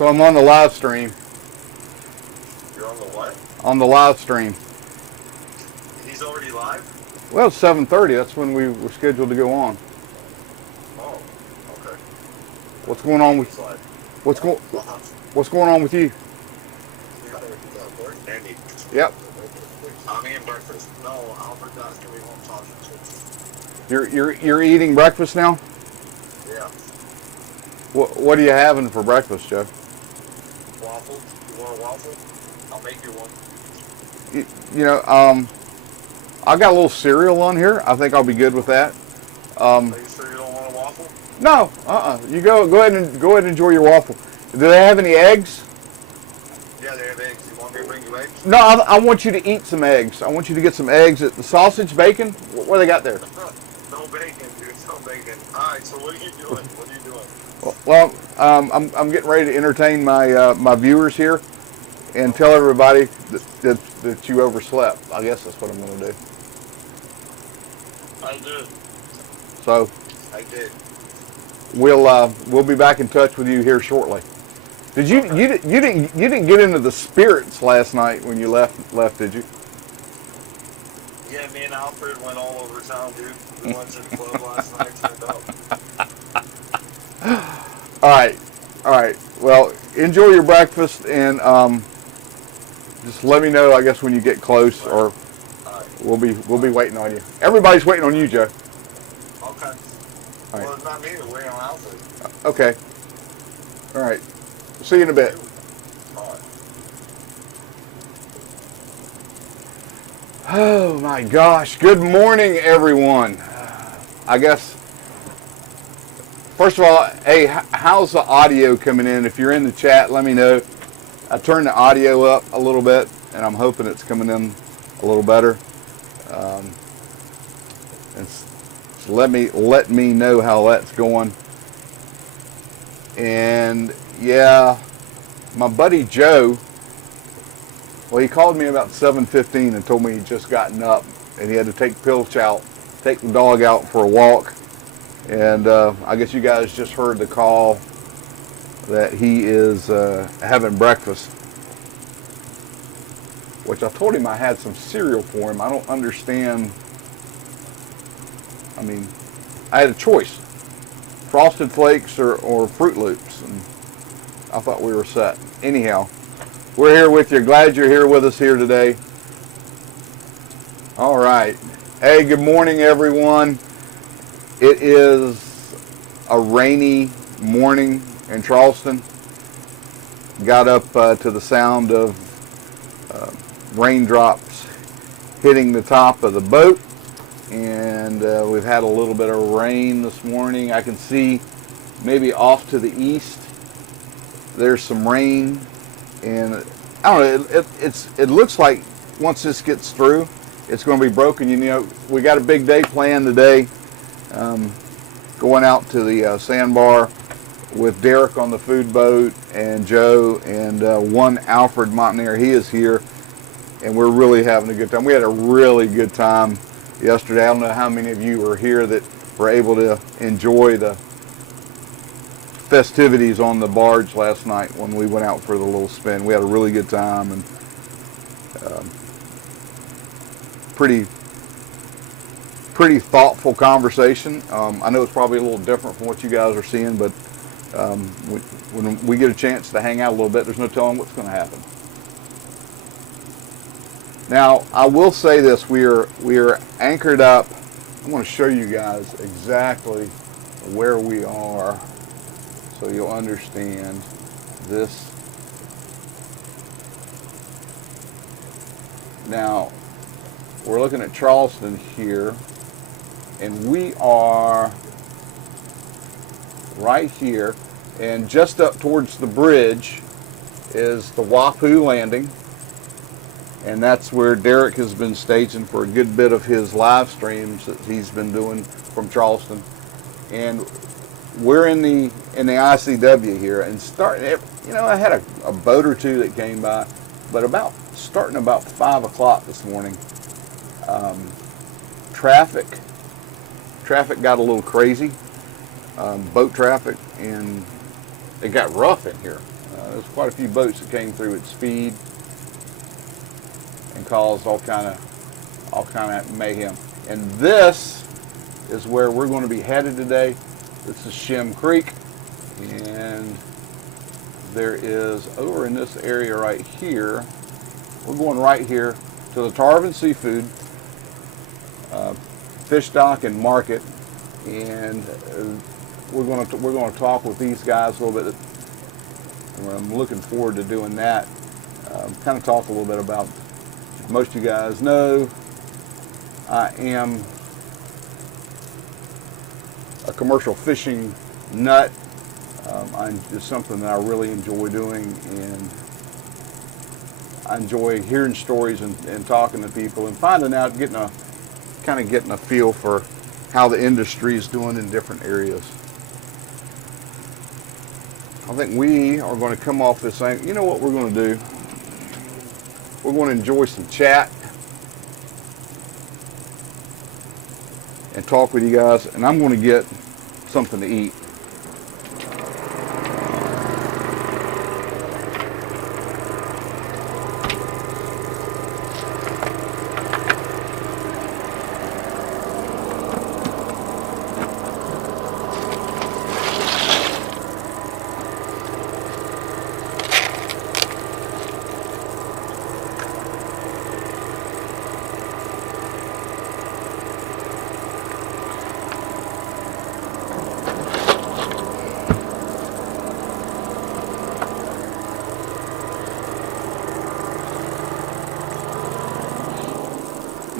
So I'm on the live stream. You're on the what? On the live stream. He's already live? Well, it's 7:30. That's when we were scheduled to go on. Oh, okay. What's going on with He's live. what's going Uh-huh. What's going on with you? Andy. Yep. I'm eating breakfast. No, Albert does. Can we won't talk to You're eating breakfast now? Yeah. What are you having for breakfast, Joe? Waffle? You want a waffle? I'll make you one. I got a little cereal on here. I think I'll be good with that. Are you sure you don't want a waffle? No, You go ahead and enjoy your waffle. Do they have any eggs? Yeah, they have eggs. You want me to bring you eggs? No, I want you to eat some eggs. I want you to get some eggs. The sausage, bacon. What do they got there? No bacon, dude. No bacon. All right. So what are you doing? What are you doing? Well, I'm getting ready to entertain my viewers here, and tell everybody that you overslept. I guess that's what I'm going to do. I did. So I did. we'll be back in touch with you here shortly. Did you Okay. you didn't get into the spirits last night when you left, did you? Yeah, me and Alfred went all over town, dude. We went to the club last night, turned up. All right. Well, enjoy your breakfast, and just let me know, I guess, when you get close, or we'll be waiting on you. Everybody's waiting on you, Joe. Okay. All right. Well, it's not me. We're waiting on Alfred. Okay. All right. See you in a bit. All right. Oh my gosh. Good morning, everyone. I guess, first of all, hey, how's the audio coming in? If you're in the chat, let me know. I turned the audio up a little bit, and I'm hoping it's coming in a little better. So let me know how that's going. And yeah, my buddy Joe, well, he called me about 7:15 and told me he'd just gotten up and he had to take take the dog out for a walk. And I guess you guys just heard the call that he is having breakfast, which I told him I had some cereal for him. I don't understand. I mean, I had a choice, Frosted Flakes or Fruit Loops, and I thought we were set. Anyhow, we're here with you. Glad you're here with us here today. All right. Hey, good morning, everyone. It is a rainy morning in Charleston. Got up to the sound of raindrops hitting the top of the boat, and we've had a little bit of rain this morning. I can see maybe off to the east there's some rain, and I don't know, it looks like once this gets through it's going to be broken. You know, we got a big day planned today, going out to the sandbar with Derek on the food boat, and Joe, and one Alfred Montaner. He is here, and we're really having a good time. We had a really good time yesterday. I don't know how many of you were here that were able to enjoy the festivities on the barge last night when we went out for the little spin. We had a really good time, and pretty thoughtful conversation. I know it's probably a little different from what you guys are seeing, but when we get a chance to hang out a little bit, there's no telling what's going to happen. Now, I will say this: we are anchored up. I'm going to show you guys exactly where we are, so you'll understand this. Now, we're looking at Charleston here, and we are right here, and just up towards the bridge is the Wapoo Landing, and that's where Derek has been staging for a good bit of his live streams that he's been doing from Charleston. And we're in the ICW here, and I had a boat or two that came by, but starting about 5 o'clock this morning, traffic got a little crazy, boat traffic, and it got rough in here. There's quite a few boats that came through at speed and caused all kind of mayhem. And this is where we're going to be headed today. This is Shem Creek, and there is over in this area right here. We're going right here to the Tarvin Seafood fish dock and market, and we're going to talk with these guys a little bit. I'm looking forward to doing that. Kind of talk a little bit about. Most of you guys know I am a commercial fishing nut. It's something that I really enjoy doing, and I enjoy hearing stories and talking to people and finding out, getting a feel for how the industry is doing in different areas. I think we are going to come off this thing. You know what we're going to do? We're going to enjoy some chat and talk with you guys, and I'm going to get something to eat.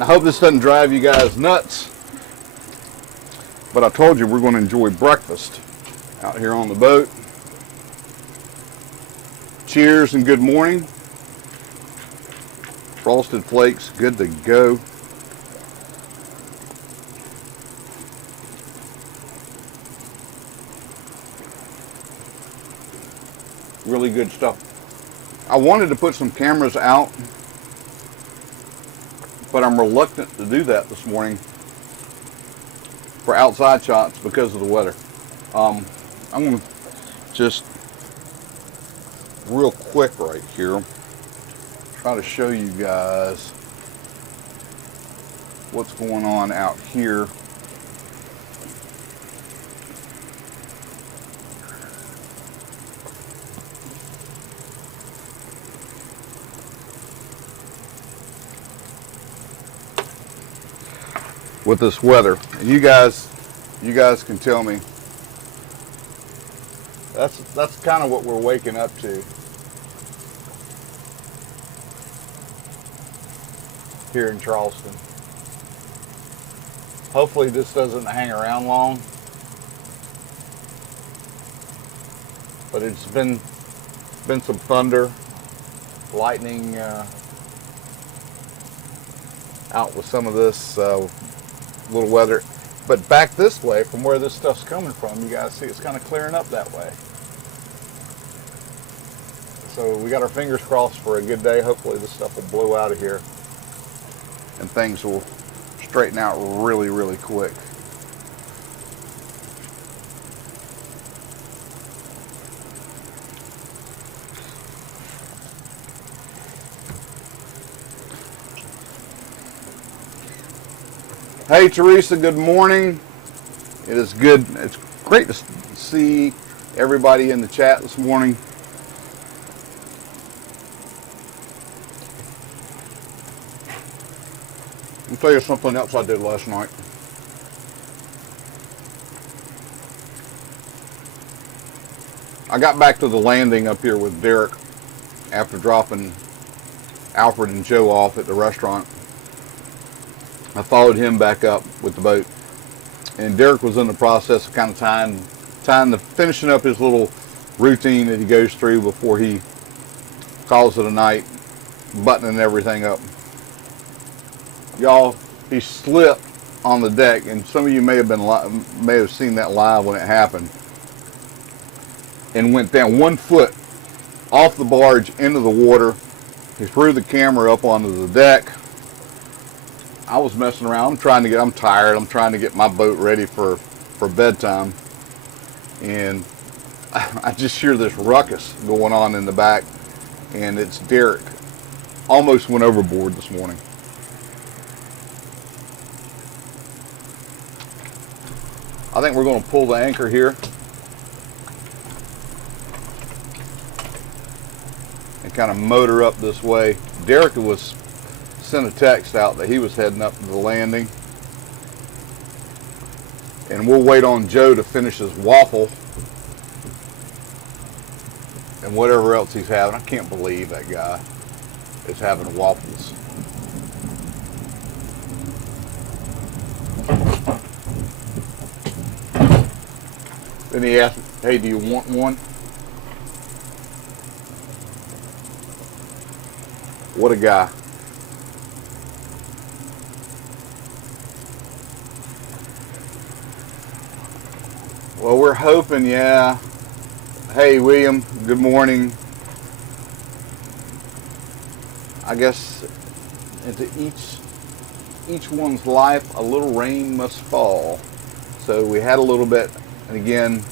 I hope this doesn't drive you guys nuts, but I told you we're going to enjoy breakfast out here on the boat. Cheers and good morning. Frosted Flakes, good to go. Really good stuff. I wanted to put some cameras out, but I'm reluctant to do that this morning for outside shots because of the weather. I'm going to just real quick right here try to show you guys what's going on out here. With this weather, and you guys can tell me. That's kind of what we're waking up to here in Charleston. Hopefully this doesn't hang around long, but it's been some thunder, lightning out with some of this little weather, but back this way from where this stuff's coming from, you guys see it's kind of clearing up that way. So we got our fingers crossed for a good day. Hopefully this stuff will blow out of here and things will straighten out really, really quick. Hey Teresa, good morning. It is good. It's great to see everybody in the chat this morning. I'll tell you something else I did last night. I got back to the landing up here with Derek after dropping Alfred and Joe off at the restaurant. I followed him back up with the boat, and Derek was in the process of kind of finishing up his little routine that he goes through before he calls it a night, buttoning everything up. Y'all, he slipped on the deck, and some of you may have seen that live when it happened, and went down 1 foot off the barge into the water. He threw the camera up onto the deck. I was messing around. I'm tired. I'm trying to get my boat ready for bedtime. And I just hear this ruckus going on in the back, and it's Derek. Almost went overboard this morning. I think we're going to pull the anchor here and kind of motor up this way. Derek was sent a text out that he was heading up to the landing, and we'll wait on Joe to finish his waffle and whatever else he's having. I can't believe that guy is having waffles. Then he asked, hey, do you want one? What a guy. Well, we're hoping, yeah. Hey, William, good morning. I guess into each one's life, a little rain must fall. So we had a little bit, and again,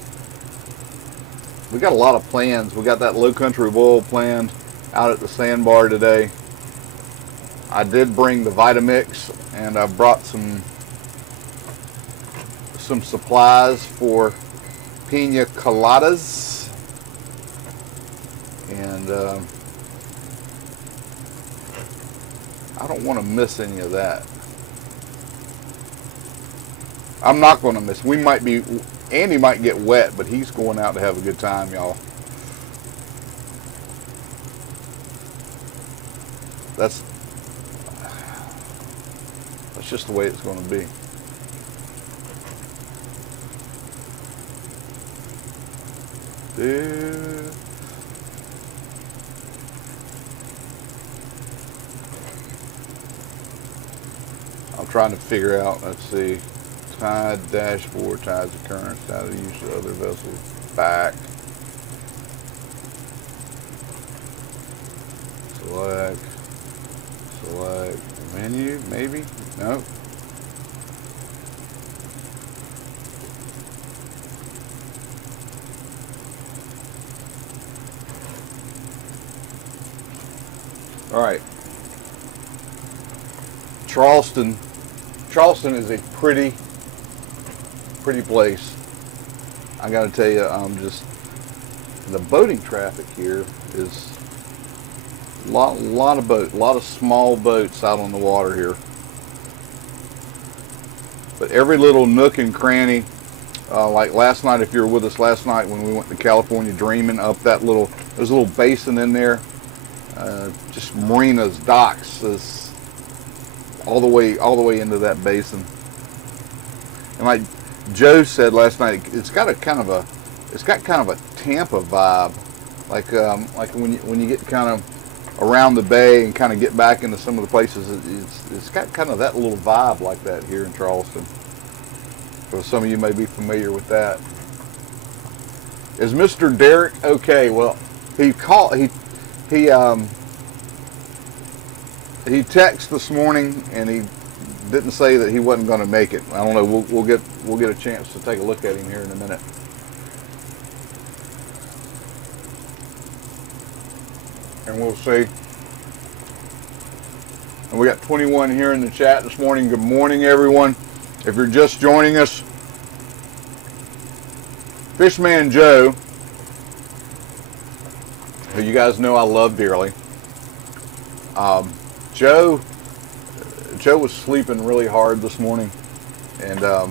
we got a lot of plans. We got that Low Country Boil planned out at the sandbar today. I did bring the Vitamix, and I brought some supplies for pina coladas. And I don't want to miss any of that. I'm not going to miss. Andy might get wet, but he's going out to have a good time, y'all. That's just the way it's going to be. Dude. I'm trying to figure out, let's see, tide, dashboard, tides of currents, how to use the other vessels back. Select menu, maybe? No. All right. Charleston is a pretty place. I got to tell you, just the boating traffic here is a lot of small boats out on the water here. But every little nook and cranny, like last night, if you were with us last night when we went to California Dreaming, up that there's a little basin in there, just marinas, docks, is all the way into that basin. And like Joe said last night, it's got kind of a Tampa vibe, like when you get kind of around the bay and kind of get back into some of the places. It's got kind of that little vibe like that here in Charleston. So some of you may be familiar with that. Is Mr. Derek okay? Well, he texted this morning and he didn't say that he wasn't going to make it. I don't know. We'll get a chance to take a look at him here in a minute. And we'll see. And we got 21 here in the chat this morning. Good morning, everyone. If you're just joining us, Fishman Joe, who you guys know I love dearly. Joe was sleeping really hard this morning, and I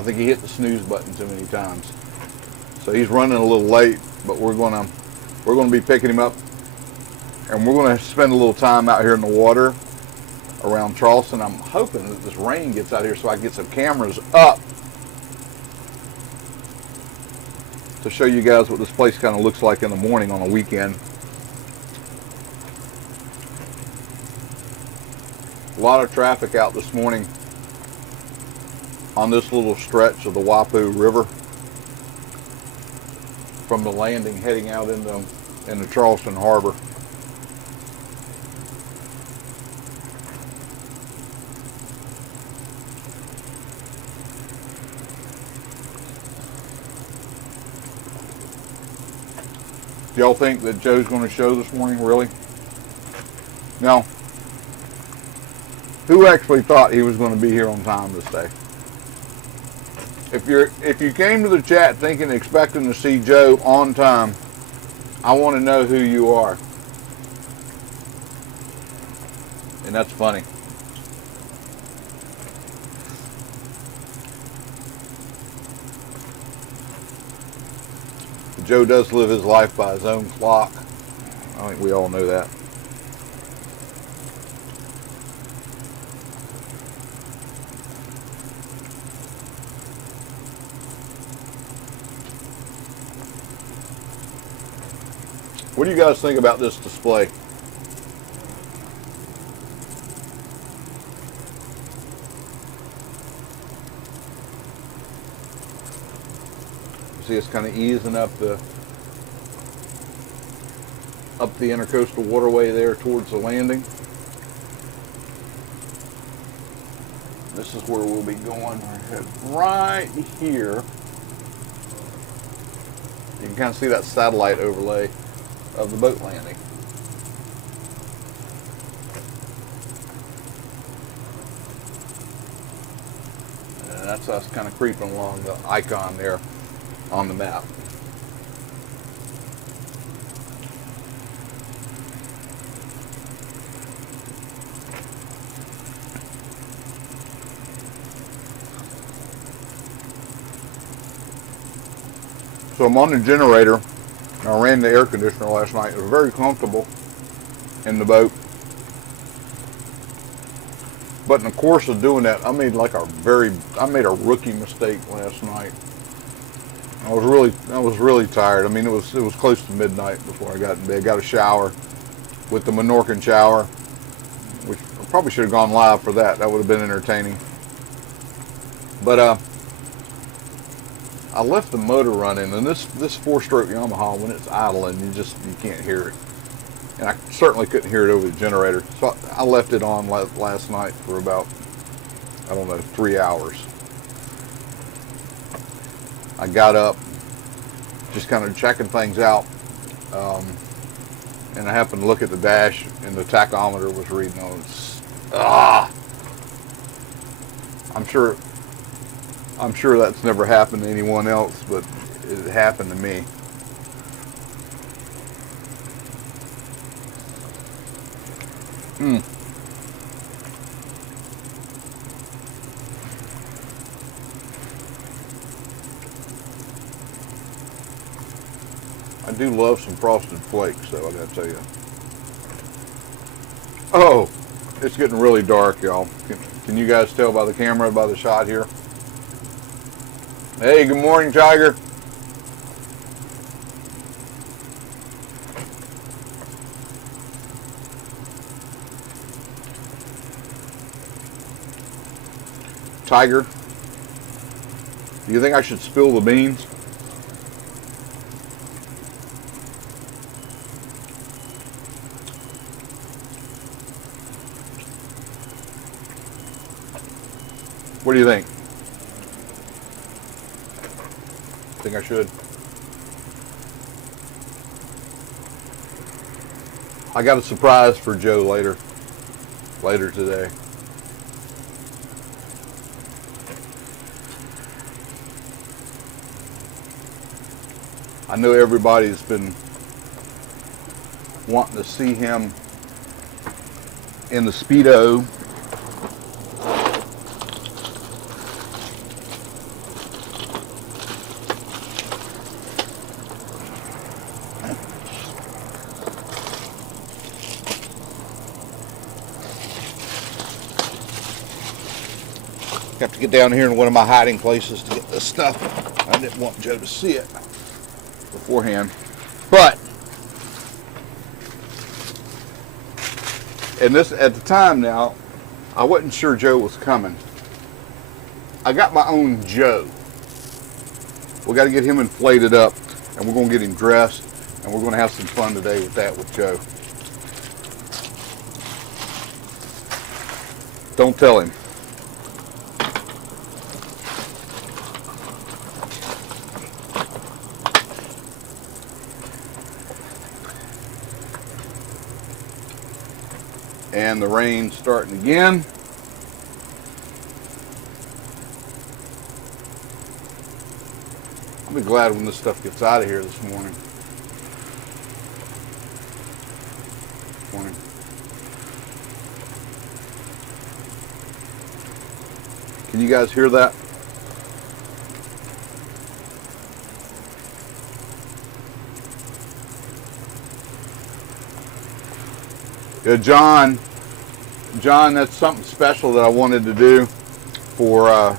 think he hit the snooze button too many times. So he's running a little late, but we're gonna be picking him up, and we're gonna spend a little time out here in the water around Charleston. I'm hoping that this rain gets out here so I can get some cameras up to show you guys what this place kind of looks like in the morning on a weekend. A lot of traffic out this morning on this little stretch of the Wapoo River from the landing heading out into Charleston Harbor. Do y'all think that Joe's going to show this morning, really? Now, who actually thought he was going to be here on time this day? If you came to the chat thinking, expecting to see Joe on time, I want to know who you are. And that's funny. Joe does live his life by his own clock. I think we all know that. What do you guys think about this display? See, it's kind of easing up the intercoastal waterway there towards the landing. This is where we'll be going. We're right here. You can kind of see that satellite overlay of the boat landing. And that's us kind of creeping along the icon there on the map. So I'm on the generator. I ran the air conditioner last night. It was very comfortable in the boat. But in the course of doing that, I made a rookie mistake last night. I was really tired. I mean, it was close to midnight before I got in bed. Got a shower with the Menorcan shower, which I probably should have gone live for that. That would have been entertaining. But I left the motor running, and this 4-stroke Yamaha, when it's idling, you can't hear it. And I certainly couldn't hear it over the generator. So I left it on last night for about, 3 hours. I got up, just kind of checking things out, and I happened to look at the dash, and the tachometer was reading on it. I'm sure that's never happened to anyone else, but it happened to me. I do love some frosted flakes, though, I gotta tell you. Oh, it's getting really dark, y'all. Can you guys tell by the camera, by the shot here? Hey, good morning, Tiger. Tiger, do you think I should spill the beans? What do you think? Think I should? I got a surprise for Joe later today. I know everybody's been wanting to see him in the Speedo. Have to get down here in one of my hiding places to get this stuff. I didn't want Joe to see it beforehand. But and this at the time now, I wasn't sure Joe was coming. I got my own Joe. We got to get him inflated up, and we're going to get him dressed, and we're going to have some fun today with that with Joe. Don't tell him. And the rain's starting again. I'll be glad when this stuff gets out of here this morning. Can you guys hear that? Yeah, John, that's something special that I wanted to do for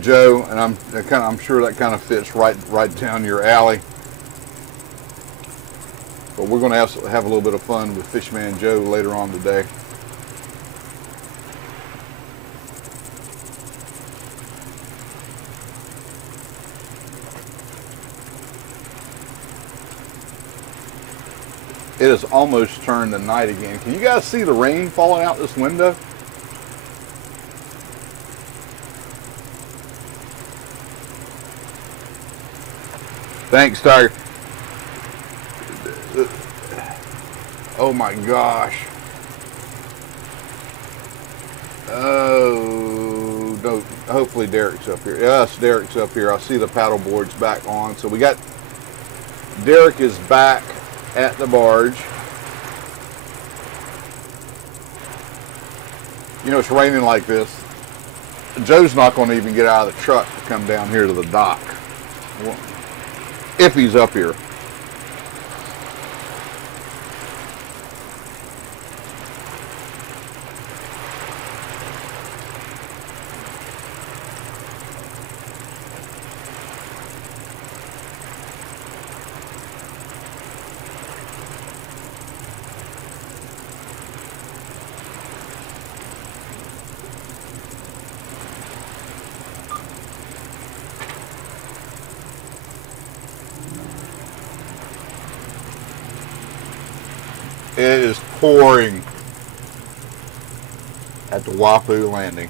Joe, and I'm sure that kind of fits right down your alley. But we're going to have a little bit of fun with Fishman Joe later on today. It has almost turned to night again. Can you guys see the rain falling out this window? Thanks, Tiger. Oh my gosh. Oh, no. Hopefully Derek's up here. Yes, Derek's up here. I see the paddle boards back on. So we got, Derek is back at the barge. You know, it's raining like this. Joe's not going to even get out of the truck to come down here to the dock. If he's up here. It is pouring at the Wapoo landing.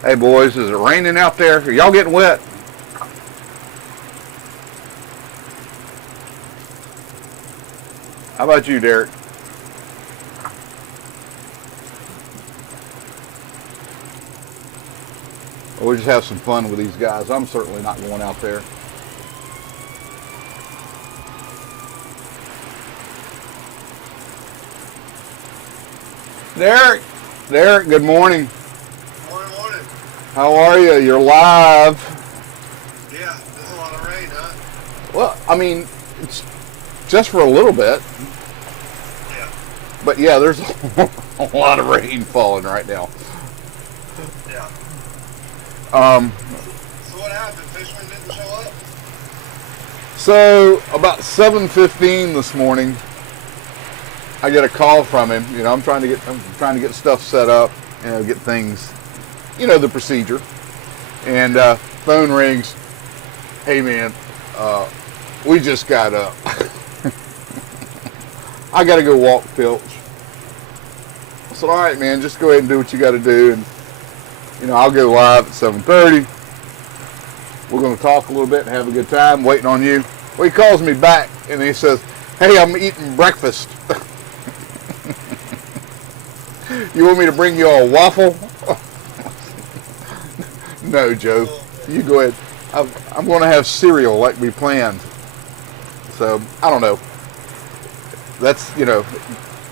Hey boys, is it raining out there? Are y'all getting wet? How about you, Derek? We'll just have some fun with these guys. I'm certainly not going out there. Derek, good morning. Morning. How are you? You're live. Yeah, there's a lot of rain, huh? Well, I mean, it's just for a little bit. Yeah. But yeah, there's a lot of rain falling right now. Yeah. So what happened? Fishman didn't show up? So about 7:15 this morning, I get a call from him. You know, I'm trying to get stuff set up, you know, get things, you know, the procedure. And phone rings. Hey man, we just got up. I got to go walk Pilch. I said, all right, man, just go ahead and do what you got to do, and you know, I'll go live at 7:30. We're going to talk a little bit and have a good time waiting on you. Well, he calls me back and he says, hey, I'm eating breakfast. You want me to bring you a waffle? No, Joe. You go ahead. I'm going to have cereal like we planned. So, I don't know. That's, you know,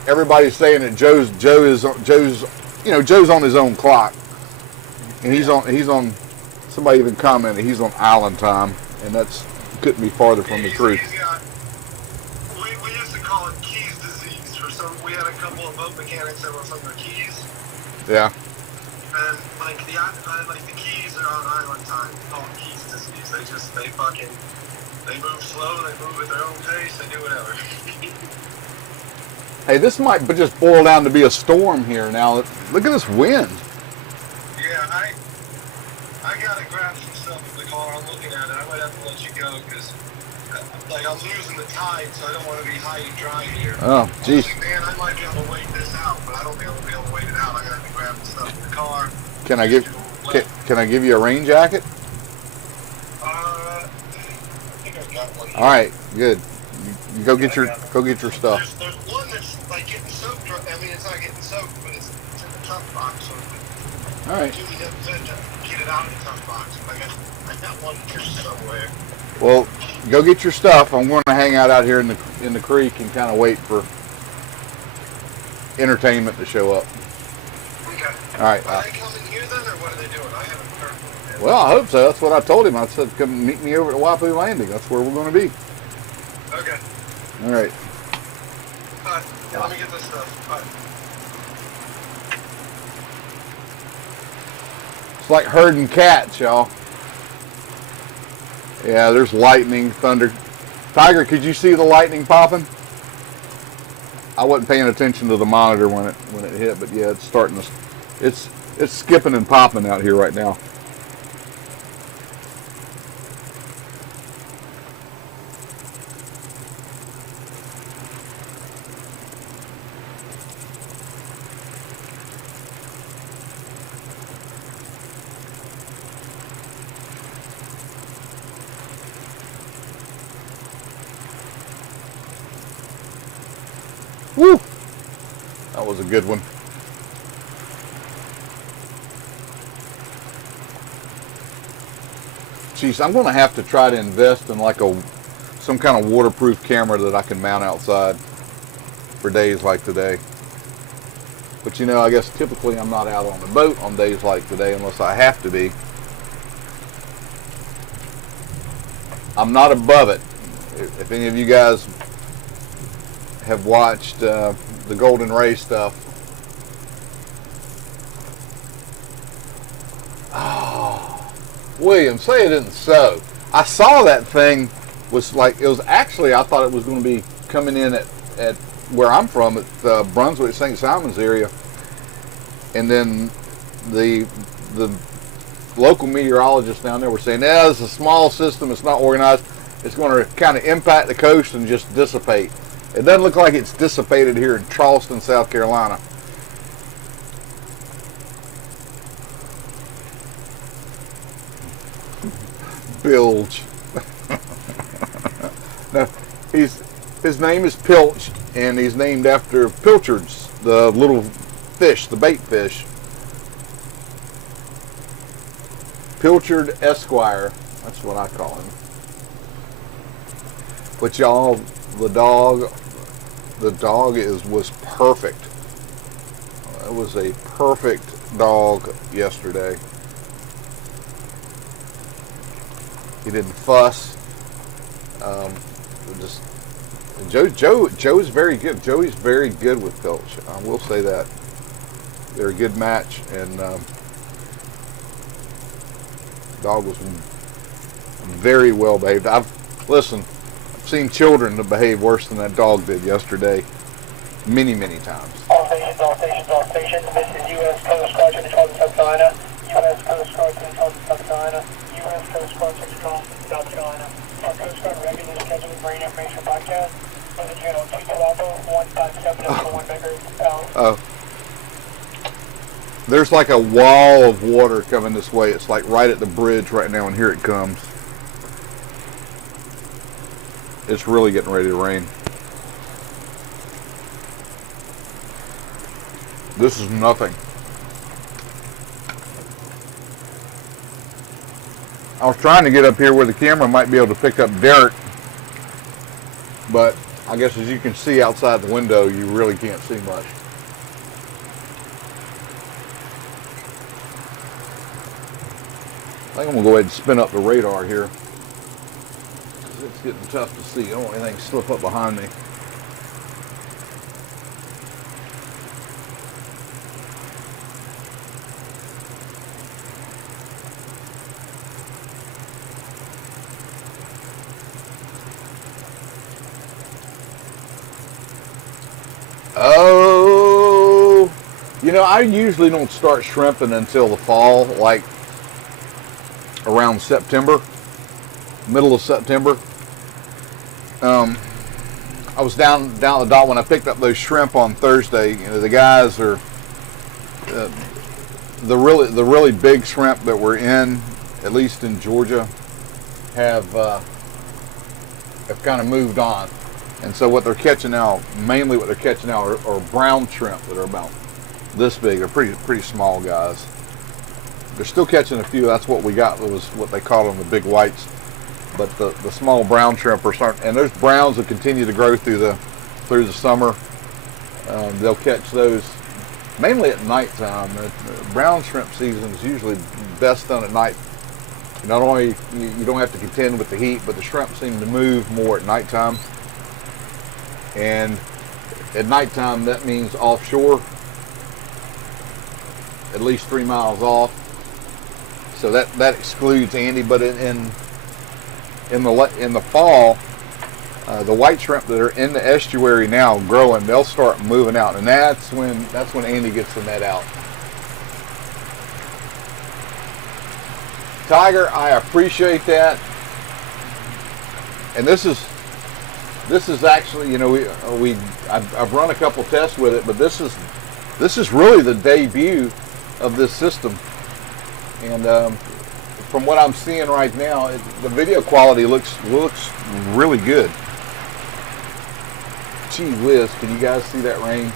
everybody's saying that Joe's on his own clock. And he's on somebody even commented he's on island time, and that's couldn't be farther from the truth. We used to call it keys disease. We had a couple of boat mechanics that were from the Keys. Yeah. And like the Keys are on island time. Called keys disease. They They move slow, they move at their own pace, they do whatever. Hey, this might just boil down to be a storm here now. Look at this wind. Yeah, I gotta grab some stuff from the car. I'm looking at it. I might have to let you go because I'm losing the tide, so I don't want to be high and dry here. Oh, jeez. Man, I might be able to wait this out, but I don't think I'm gonna be able to wait it out. I gotta have to grab the stuff in the car. Can I give you a rain jacket? I think I got one. All right, good. You go get your stuff. There's one that's like getting soaked. I mean, it's not getting soaked, but it's in the tough box. So All right. Julie doesn't fit to get it out of the tough box. I got one here somewhere. Well, go get your stuff. I'm going to hang out here in the creek and kind of wait for entertainment to show up. Okay. All right. Are they coming here then, or what are they doing? I haven't heard from them. Well, I hope so. That's what I told him. I said, come meet me over at Waipu Landing. That's where we're going to be. Okay. All right. Yeah, let me get this stuff. It's like herding cats, y'all. Yeah, there's lightning, thunder. Tiger, could you see the lightning popping? I wasn't paying attention to the monitor when it hit, but yeah, it's starting to. It's skipping and popping out here right now. Woo! That was a good one. Jeez, I'm going to have to try to invest in like some kind of waterproof camera that I can mount outside for days like today. But you know, I guess typically I'm not out on the boat on days like today unless I have to be. I'm not above it. If any of you guys have watched the Golden Ray stuff. Oh, William, say it isn't so. I saw that thing was like, it was actually, I thought it was going to be coming in at where I'm from, at Brunswick, St. Simons area. And then the local meteorologists down there were saying, yeah, it's a small system, it's not organized. It's going to kind of impact the coast and just dissipate. It doesn't look like it's dissipated here in Charleston, South Carolina. Bilge. No, his name is Pilch, and he's named after pilchards, the little fish, the bait fish. Pilchard Esquire, that's what I call him. But y'all, the dog was perfect. It was a perfect dog yesterday. He didn't fuss. Joe's very good. Joey's very good with Pilch. I will say that. They're a good match, and dog was very well behaved. I've seen children that behave worse than that dog did yesterday many times. All stations. This is U.S. Coast Guard to the Charleston, South Carolina. U.S. Coast Guard to the Charleston, South Carolina. U.S. Coast Guard to the Charleston, South Carolina. Our Coast Guard regularly scheduled marine information broadcast for the channel 212-157-1 megahertz. Oh. There's like a wall of water coming this way. It's like right at the bridge right now, and here it comes. It's really getting ready to rain. This is nothing. I was trying to get up here where the camera might be able to pick up dirt, but I guess as you can see outside the window, you really can't see much. I think I'm going to go ahead and spin up the radar here. It's getting tough to see. I don't want anything slip up behind me. I usually don't start shrimping until the fall, like around September, middle of September. I was down at the dock when I picked up those shrimp on Thursday. The guys are the really big shrimp that were in, at least in Georgia, have kind of moved on. And so what they're catching now, mainly what they're catching now, are brown shrimp that are about this big. They're pretty small guys. They're still catching a few. That's what we got. It was what they call them the big whites. But the small brown shrimp are starting, and those browns will continue to grow through the summer. They'll catch those mainly at nighttime. The brown shrimp season is usually best done at night. Not only you don't have to contend with the heat, but the shrimp seem to move more at nighttime. And at nighttime, that means offshore, at least 3 miles off. So that excludes Andy. But in the fall, the white shrimp that are in the estuary now growing, they'll start moving out, and that's when Andy gets the net out. Tiger, I appreciate that. And this is actually, I've run a couple tests with it, but this is really the debut of this system. And from what I'm seeing right now, the video quality looks really good. Gee whiz, can you guys see that rain?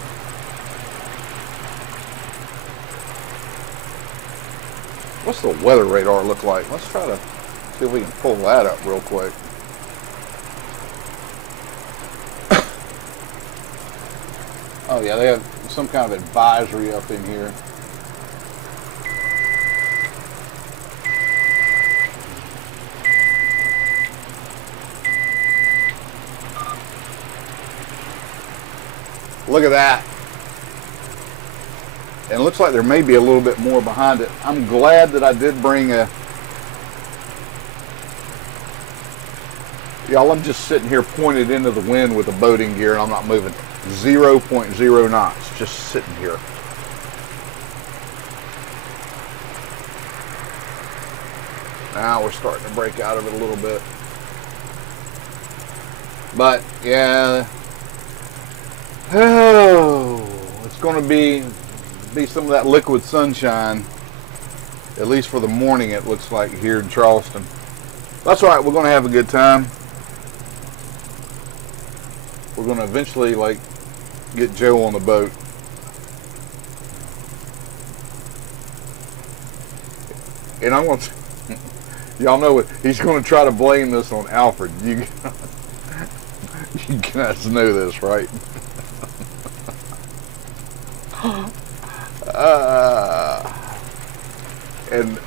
What's the weather radar look like? Let's try to see if we can pull that up real quick. Oh yeah, they have some kind of advisory up in here. Look at that. And it looks like there may be a little bit more behind it. I'm glad that I did bring y'all, I'm just sitting here pointed into the wind with the boating gear, and I'm not moving. 0.0 knots, just sitting here. Now we're starting to break out of it a little bit. But yeah, it's going to be some of that liquid sunshine, at least for the morning. It looks like here in Charleston. That's all right. We're going to have a good time. We're going to eventually get Joe on the boat. And I'm going to, y'all know it, he's going to try to blame this on Alfred. You guys know this, right? And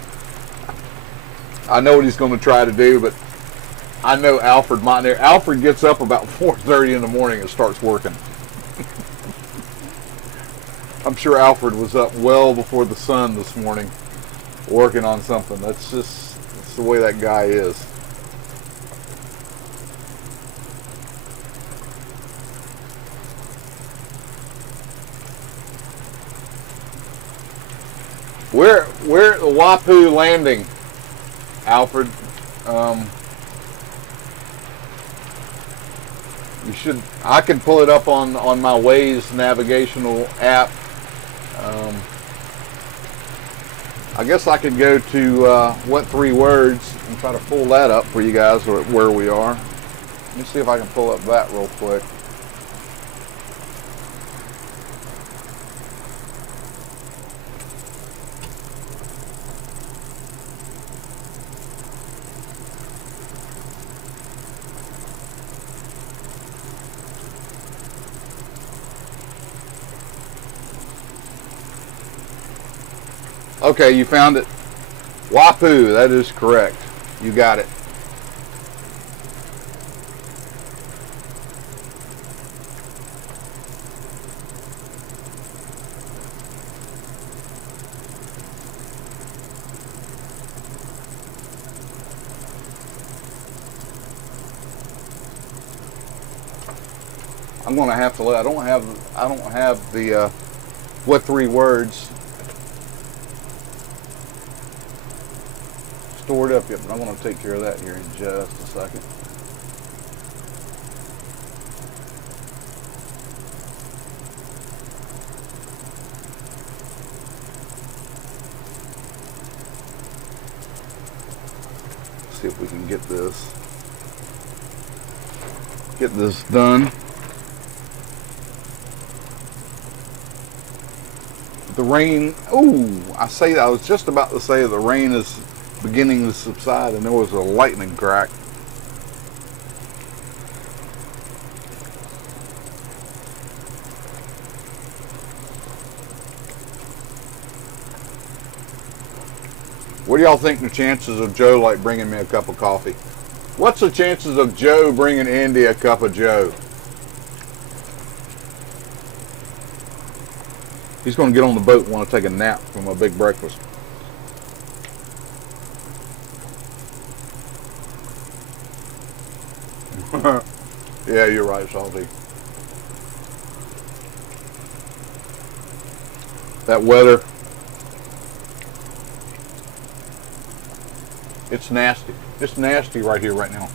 I know what he's going to try to do, but I know Alfred might. Alfred gets up about 4:30 in the morning and starts working. I'm sure Alfred was up well before the sun this morning, working on something. That's the way that guy is. We're at the Wapu landing, Alfred. I can pull it up on my Waze navigational app. I guess I could go to what 3 words and try to pull that up for you guys where we are. Let me see if I can pull up that real quick. Okay, you found it. Wapu, that is correct. You got it. I'm going to have to let. I don't have the What 3 words? Stored up. Yep, I want to take care of that here in just a second. See if we can get this done. The rain, I was just about to say the rain is beginning to subside, and there was a lightning crack. What do y'all think the chances of Joe like bringing me a cup of coffee? What's the chances of Joe bringing Andy a cup of Joe? He's going to get on the boat and want to take a nap from a big breakfast. Yeah, you're right, Salty. That weather, it's nasty. It's nasty right here right now.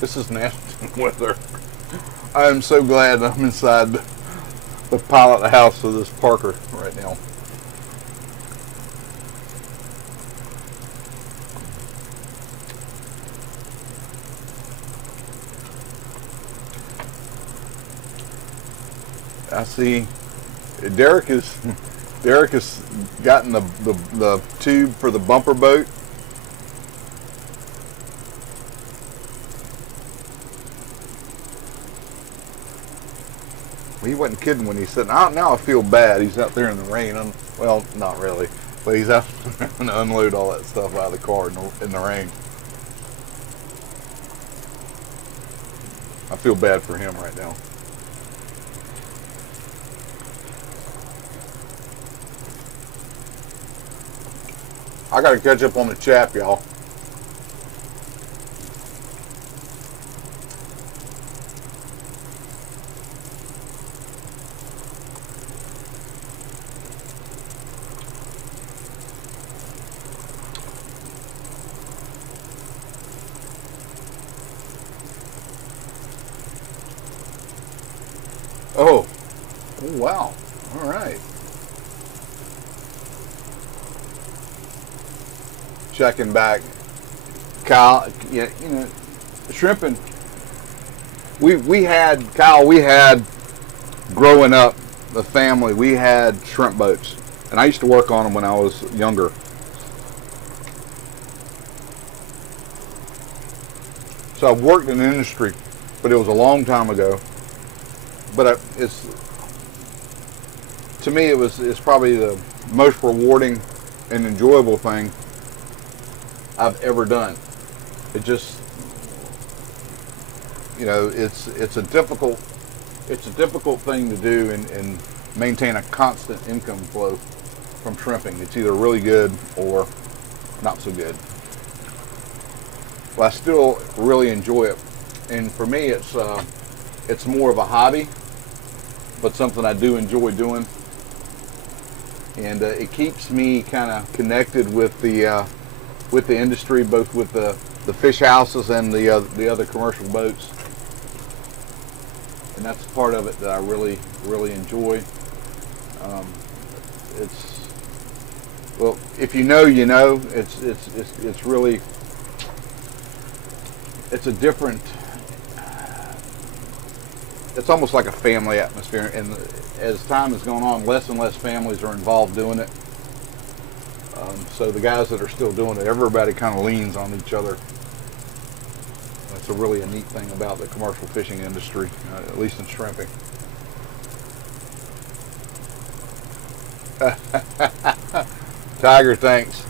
This is nasty weather. I am so glad I'm inside the pilot house of this Parker right now. I see Derek has gotten the tube for the bumper boat. He wasn't kidding when he said, now I feel bad. He's out there in the rain. Well, not really, but he's out to unload all that stuff out of the car in the rain. I feel bad for him right now. I got to catch up on the chap, y'all. Oh, wow. All right. Checking back. Kyle, yeah, you know, shrimping. We had growing up, the family, we had shrimp boats. And I used to work on them when I was younger. So I've worked in the industry, but it was a long time ago. But to me, it's probably the most rewarding and enjoyable thing I've ever done. It just, you know, it's a difficult thing to do and maintain a constant income flow from shrimping. It's either really good or not so good. But I still really enjoy it, and for me, it's more of a hobby, but something I do enjoy doing, and it keeps me kind of connected with the industry, both with the fish houses and the other commercial boats, and that's part of it that I really enjoy. Well, if you know, you know. It's really, it's a different. It's almost like a family atmosphere, and as time has gone on, less and less families are involved doing it. So the guys that are still doing it, everybody kind of leans on each other. That's really a neat thing about the commercial fishing industry, at least in shrimping. Tiger, thanks.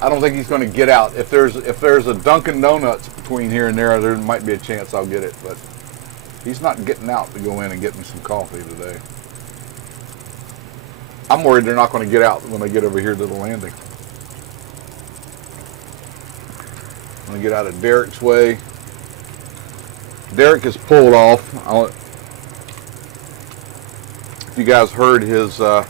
I don't think he's going to get out. If there's a Dunkin' Donuts between here and there might be a chance I'll get it, but he's not getting out to go in and get me some coffee today. I'm worried they're not going to get out when they get over here to the landing. I'm going to get out of Derek's way. Derek has pulled off. If you guys heard his phone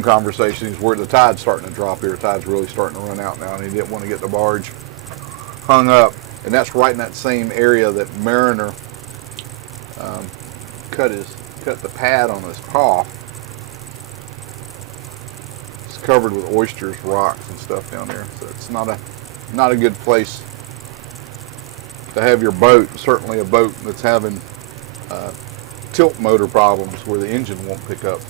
conversation, he's where the tide's starting to drop here. The tide's really starting to run out now, and he didn't want to get the barge hung up. And that's right in that same area that Mariner cut the pad on his paw. It's covered with oysters, rocks, and stuff down there. So it's not a good place to have your boat. Certainly a boat that's having tilt motor problems where the engine won't pick up.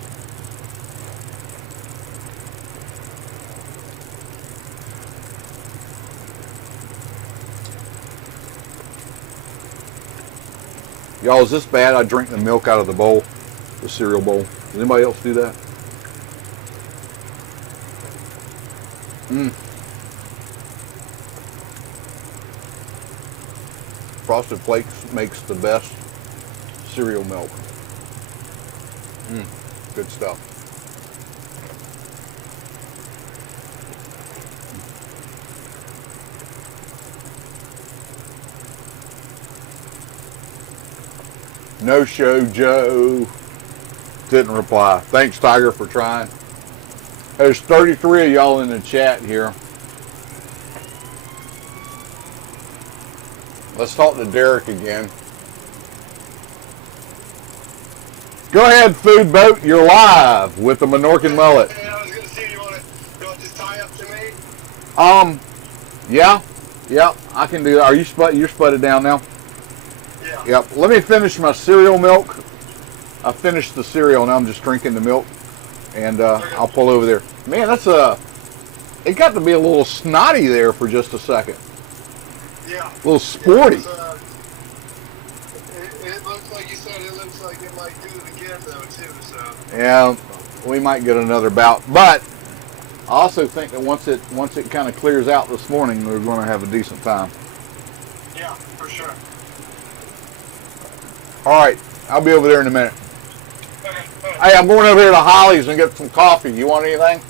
Y'all, is this bad? I drink the milk out of the bowl, the cereal bowl. Does anybody else do that? Frosted Flakes makes the best cereal milk. Good stuff. No Show Joe didn't reply. Thanks, Tiger, for trying. There's 33 of y'all in the chat here. Let's talk to Derek again. Go ahead, Food Boat. You're live with the Menorcan Mullet. Hey, I was going to see, you want to just tie up to me? Yeah, I can do that. Are you you're sputted down now? Yeah. Yep. Let me finish my cereal milk. I finished the cereal, now I'm just drinking the milk, and I'll pull over there. Man, it got to be a little snotty there for just a second. Yeah. A little sporty. It looks like you said, it looks like it might do it again though too, so. Yeah, we might get another bout, but I also think that once it kind of clears out this morning, we're going to have a decent time. Yeah, for sure. All right, I'll be over there in a minute. Okay. Hey, I'm going over here to Holly's and get some coffee. You want anything?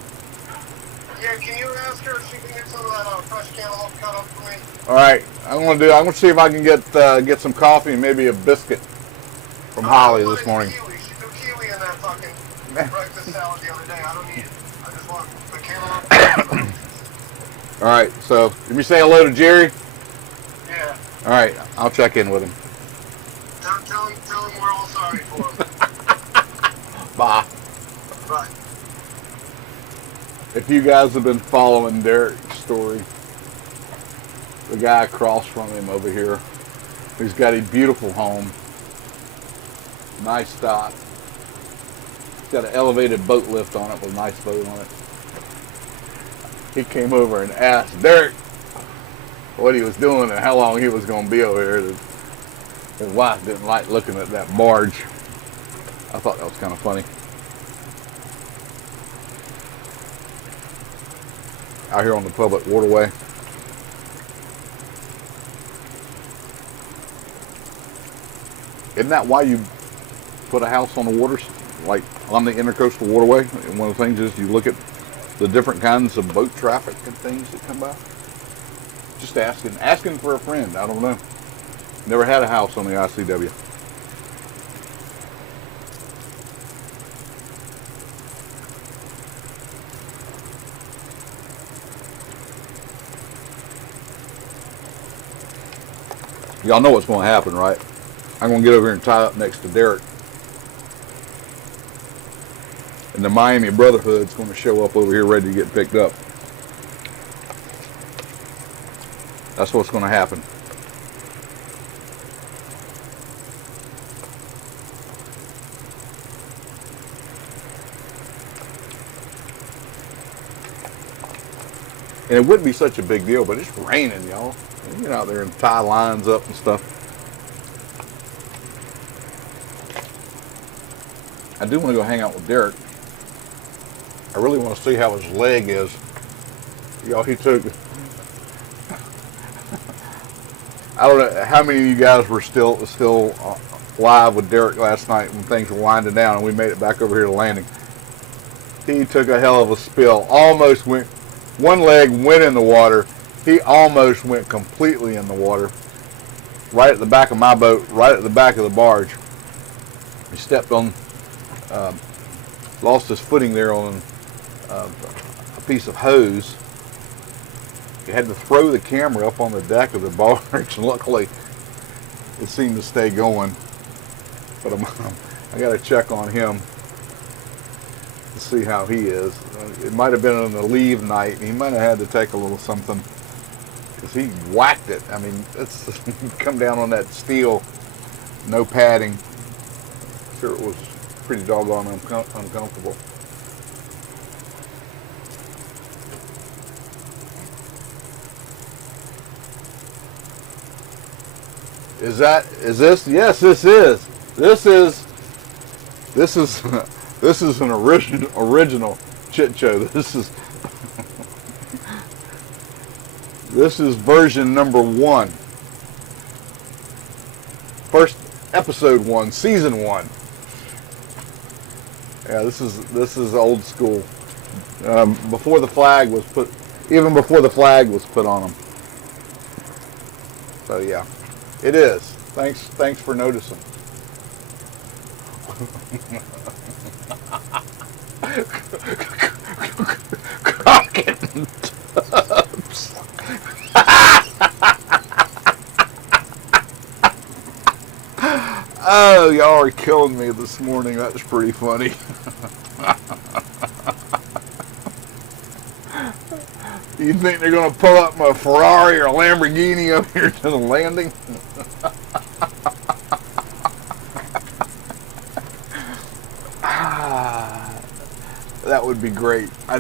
Yeah, can you ask her if she can get some of that fresh cantaloupe cut up for me? All right, I'm going to see if I can get some coffee and maybe a biscuit from Holly this morning. Kiwi. She threw kiwi in that fucking breakfast salad the other day. I don't need it. I just want the cantaloupe. All right, so let me say hello to Jerry. Yeah. All right, I'll check in with him. Tell him we're all sorry for him. Bye. Bye. If you guys have been following Derek's story, the guy across from him over here, who's got a beautiful home, nice dock, it's got an elevated boat lift on it with a nice boat on it. He came over and asked Derek what he was doing and how long he was going to be over here. His wife didn't like looking at that barge. I thought that was kind of funny. Out here on the public waterway. Isn't that why you put a house on the waters, like on the intercoastal waterway? And one of the things is you look at the different kinds of boat traffic and things that come by. Just asking for a friend. I don't know. Never had a house on the ICW. Y'all know what's going to happen, right? I'm going to get over here and tie up next to Derek. And the Miami Brotherhood's going to show up over here ready to get picked up. That's what's going to happen. And it wouldn't be such a big deal, but it's raining, y'all. Get out there and tie lines up and stuff. I do want to go hang out with Derek. I really want to see how his leg is. Y'all, he took... I don't know how many of you guys were still live with Derek last night when things were winding down and we made it back over here to landing. He took a hell of a spill. Almost went... One leg went in the water. He almost went completely in the water. Right at the back of my boat, right at the back of the barge. He stepped on lost his footing there on a piece of hose. He had to throw the camera up on the deck of the barge. Luckily, it seemed to stay going. But I got to check on him to see how he is. It might have been on the leave night, and he might have had to take a little something because he whacked it. I mean, it's come down on that steel, no padding. Sure, it was pretty doggone uncomfortable. Is this? Yes, this is. This is an original chit show. This is version number 1. First episode 1, season 1. Yeah, this is old school. Before the flag was put, even before the flag was put on them. So yeah. It is. Thanks for noticing. Crockett and Tubbs. Oh, y'all are killing me this morning. That was pretty funny. You think they're going to pull up my Ferrari or Lamborghini up here to the landing? That would be great. I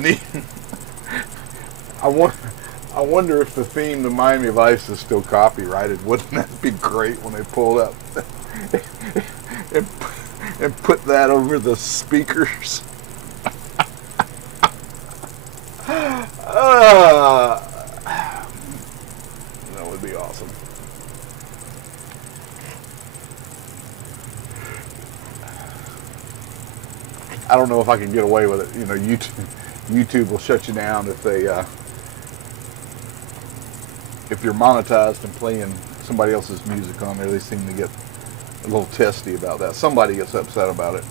wonder if the theme to Miami Vice is still copyrighted. Wouldn't that be great when they pulled up and put that over the speakers? That would be awesome. I don't know if I can get away with it. You know, YouTube will shut you down if you're monetized and playing somebody else's music on there. They seem to get a little testy about that. Somebody gets upset about it.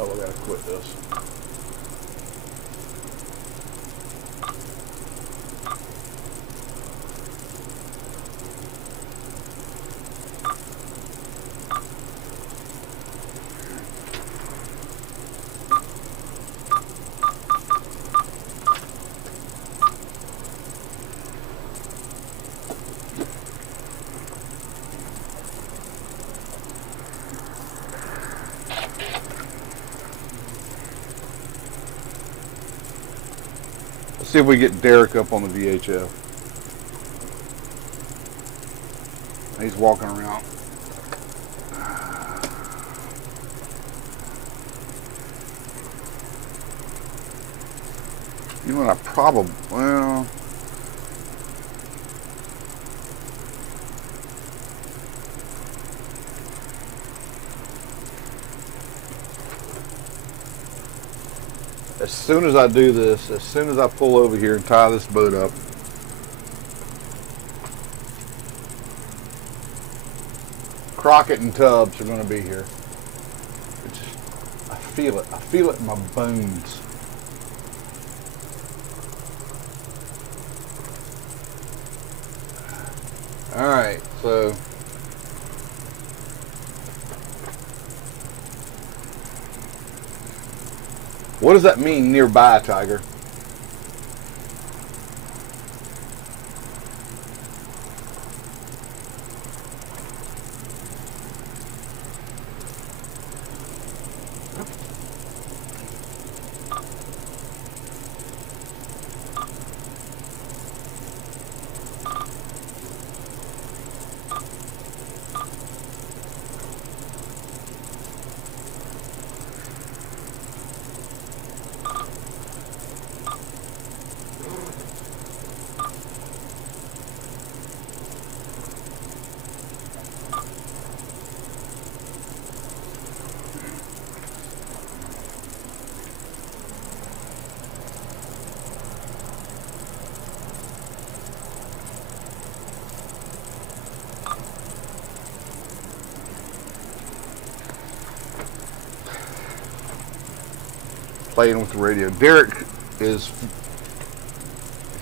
Oh, I gotta quit this. Let's see if we get Derek up on the VHF. He's walking around. You know what, I probably, well, as soon as I do this, as soon as I pull over here and tie this boat up, Crockett and Tubbs are going to be here. I feel it. I feel it in my bones. All right, so what does that mean, nearby, Tiger? playing with the radio. Derek is,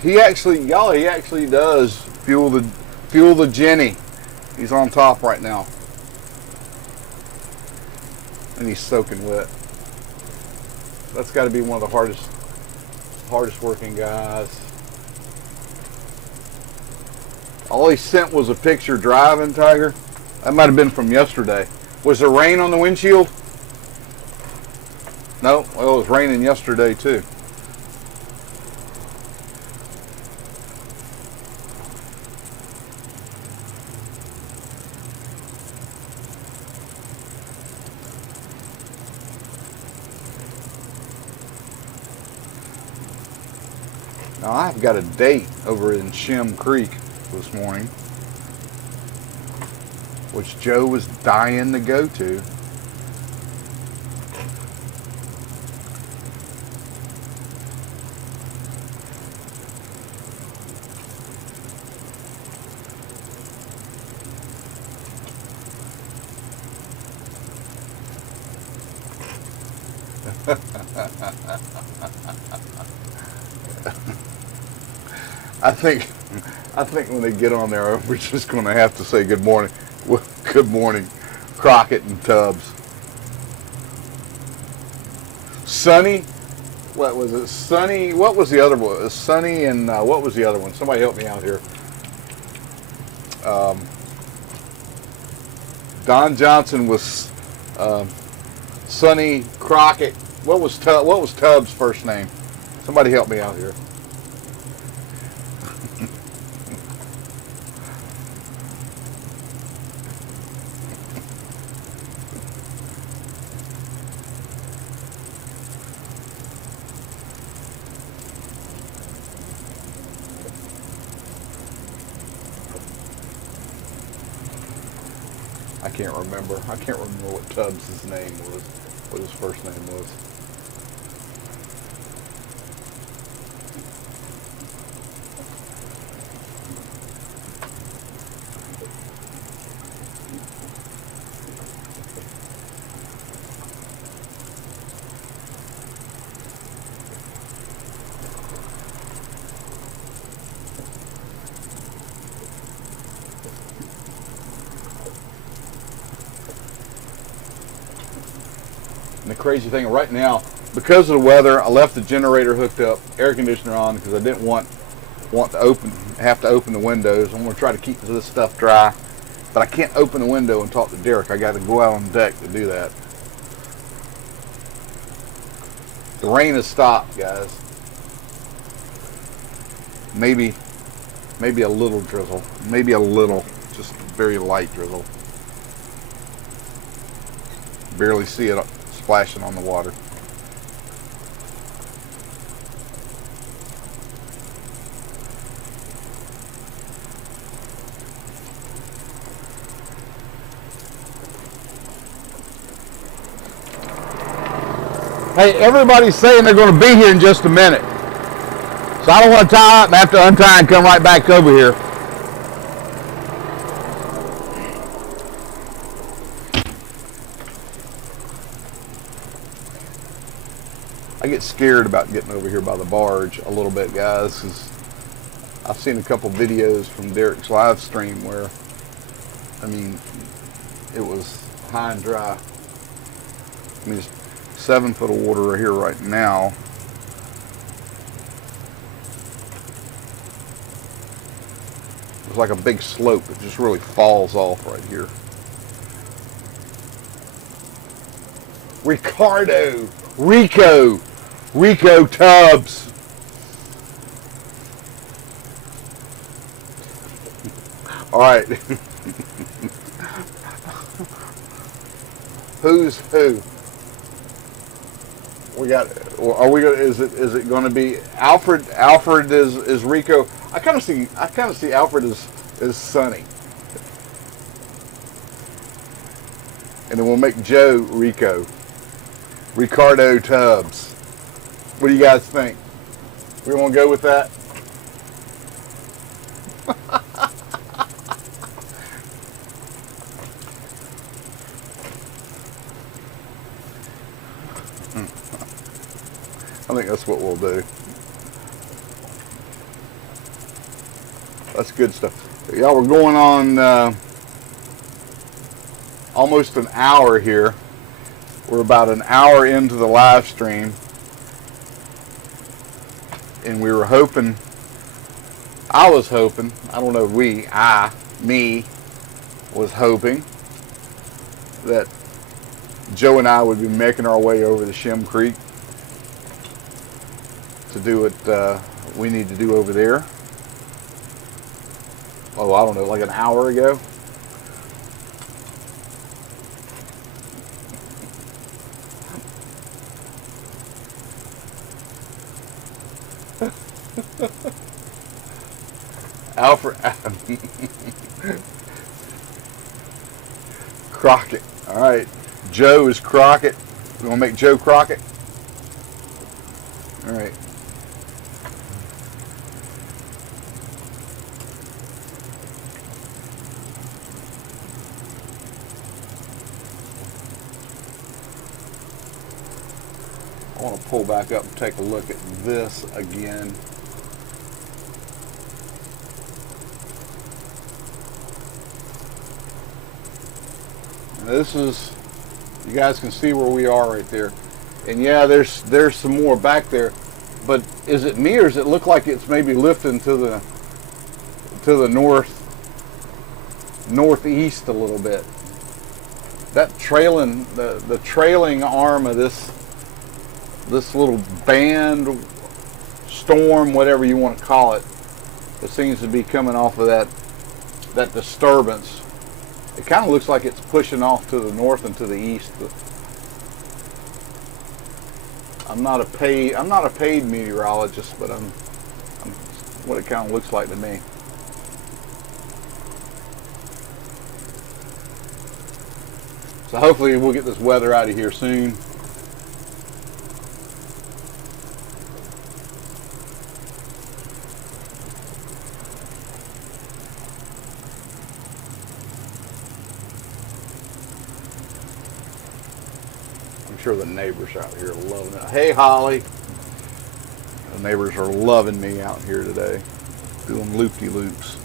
he actually does fuel the Jenny. He's on top right now. And he's soaking wet. That's got to be one of the hardest working guys. All he sent was a picture driving, Tiger. That might have been from yesterday. Was there rain on the windshield? No, well, it was raining yesterday too. Now I've got a date over in Shem Creek this morning, which Joe was dying to go to. I think when they get on there, we're just going to have to say good morning. Good morning, Crockett and Tubbs. Sonny, what was it? Sonny, what was the other one? Sonny and what was the other one? Somebody help me out here. Don Johnson was Sonny Crockett. What was Tubbs' first name? Somebody help me out here. I can't remember what Tubbs' name was, what his first name was. And the crazy thing right now, because of the weather, I left the generator hooked up, air conditioner on, because I didn't want to have to open the windows. I'm going to try to keep this stuff dry, but I can't open the window and talk to Derek. I got to go out on deck to do that. The rain has stopped, guys. Maybe a little drizzle, maybe a little, just very light drizzle. Barely see it splashing on the water. Hey, everybody's saying they're going to be here in just a minute. So I don't want to tie up and have to untie and come right back over here. I get scared about getting over here by the barge a little bit, guys, because I've seen a couple videos from Derek's live stream where, I mean, it was high and dry. I mean, it's 7 foot of water right here right now. It's like a big slope. It just really falls off right here. Rico Tubbs. All right. Who's who? We got. Are we gonna? Is it going to be Alfred? Alfred is Rico. I kind of see Alfred as Sonny, and then we'll make Joe Ricardo Tubbs. What do you guys think? We want to go with that? I think that's what we'll do. That's good stuff. Y'all, we're going on almost an hour here. We're about an hour into the live stream. And we were hoping, I was hoping, I don't know, me was hoping that Joe and I would be making our way over the Shem Creek to do what we need to do over there. Oh, I don't know, like an hour ago. Alfred Crockett. All right, Joe is Crockett. We're gonna make Joe Crockett. All right. I want to pull back up and take a look at this again. This is, you guys can see where we are right there. And yeah, there's some more back there. But is it me, or does it look like it's maybe lifting to the northeast a little bit? That trailing, the trailing arm of this little band, storm, whatever you want to call it, it seems to be coming off of that disturbance. It kind of looks like it's pushing off to the north and to the east. But I'm not a paid meteorologist, but I'm what it kind of looks like to me. So hopefully we'll get this weather out of here soon. I'm sure the neighbors out here are loving it. Hey, Holly. The neighbors are loving me out here today, doing loop-de-loops.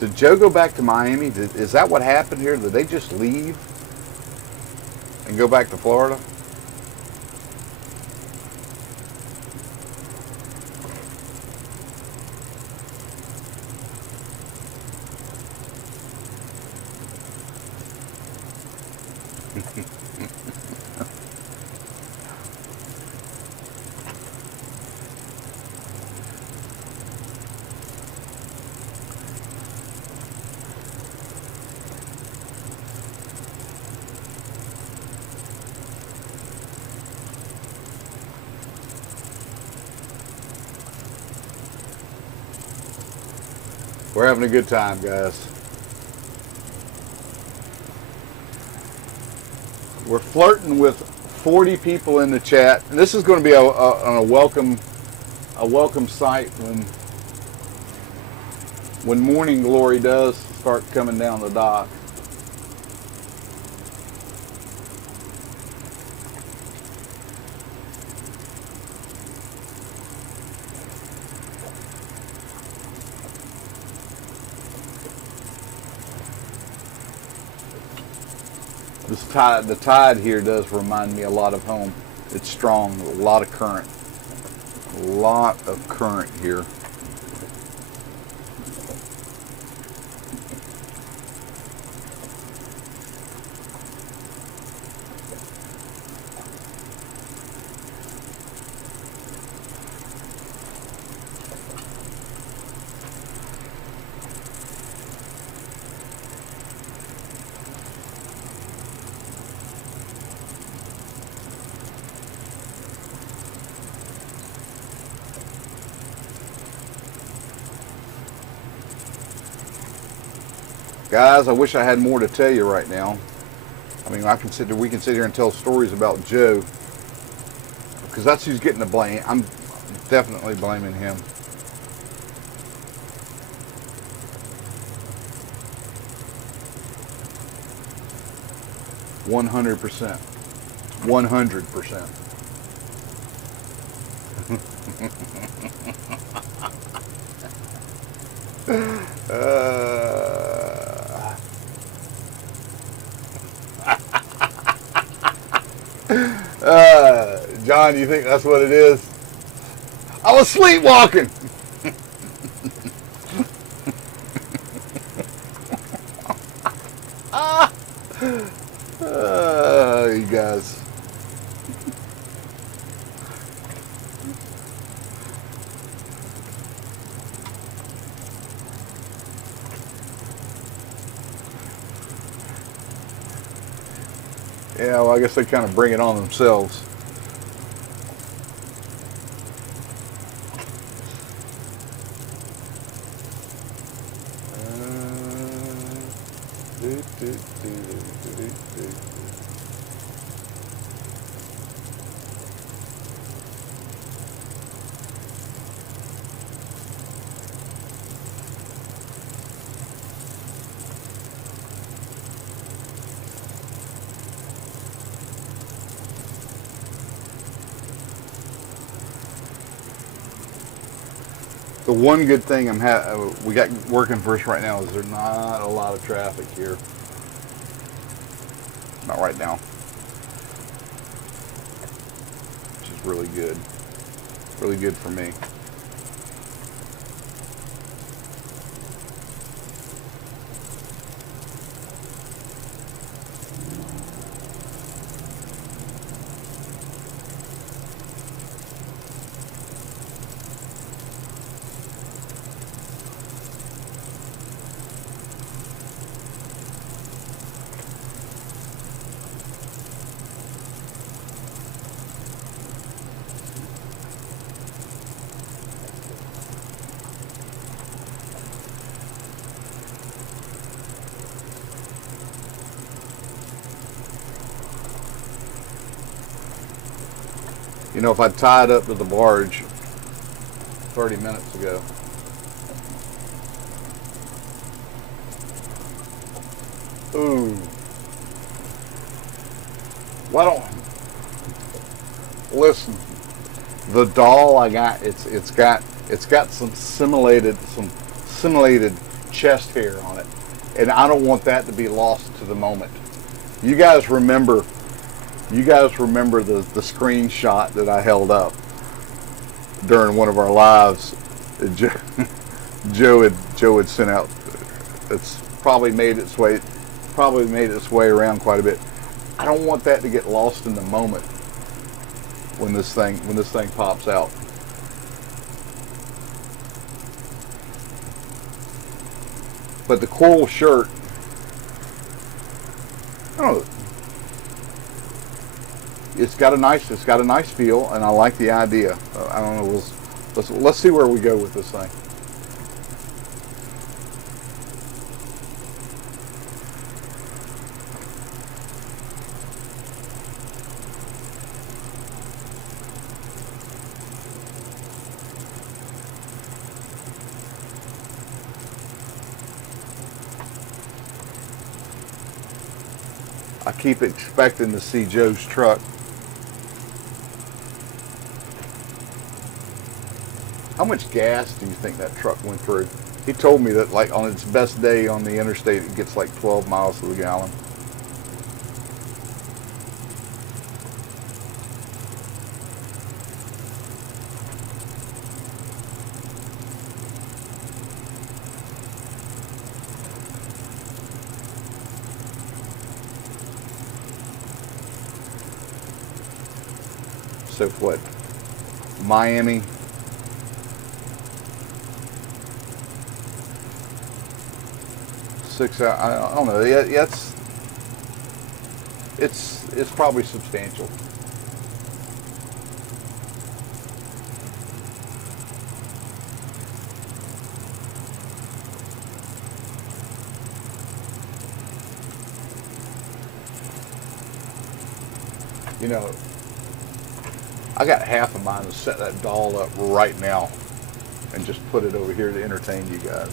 Did Joe go back to Miami? Is that what happened here? Did they just leave and go back to Florida? We're having a good time, guys. We're flirting with 40 people in the chat, and this is going to be a welcome sight when morning glory does start coming down the dock. The tide here does remind me a lot of home. It's strong, a lot of current. A lot of current here. Guys, I wish I had more to tell you right now. I mean, we can sit here and tell stories about Joe, because that's who's getting the blame. Definitely blaming him. %100%. 100%. John, you think that's what it is? I was sleepwalking. You guys. Yeah, well, I guess they kind of bring it on themselves. The one good thing we got working for us right now is there's not a lot of traffic here. Not right now. Which is really good. Really good for me. You know, if I tied up to the barge 30 minutes ago, ooh, why don't, listen, the doll I got, it's got some simulated chest hair on it, and I don't want that to be lost to the moment. You guys remember the screenshot that I held up during one of our lives. Joe had sent out. It's probably made its way around quite a bit. I don't want that to get lost in the moment when this thing pops out. But the coral shirt, I don't know. It's got a nice feel, and I like the idea. I don't know. Let's see where we go with this thing. I keep expecting to see Joe's truck. How much gas do you think that truck went through? He told me that, like, on its best day on the interstate, it gets like 12 miles to the gallon. So what? Miami. I don't know. Yeah, it's probably substantial. You know, I got half of mine to set that doll up right now and just put it over here to entertain you guys.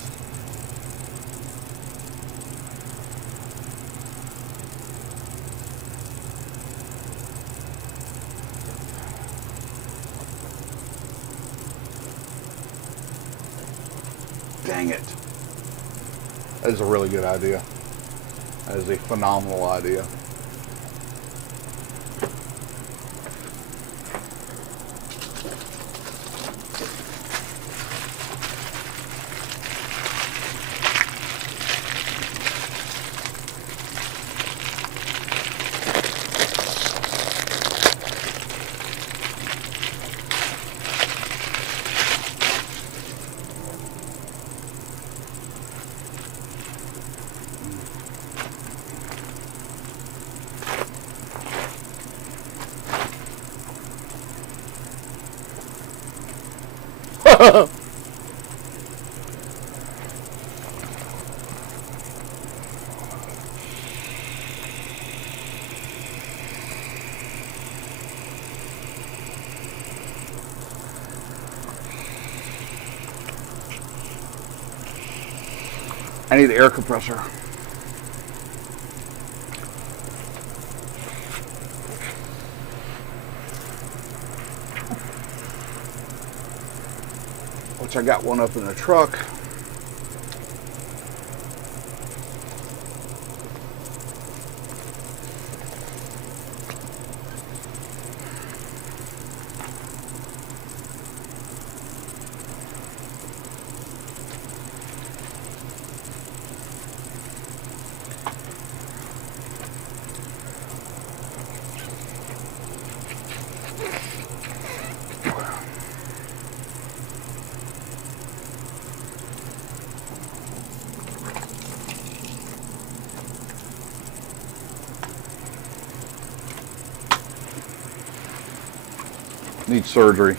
Dang it. That is a really good idea. That is a phenomenal idea. I need the air compressor. Which I got one up in the truck. Need surgery.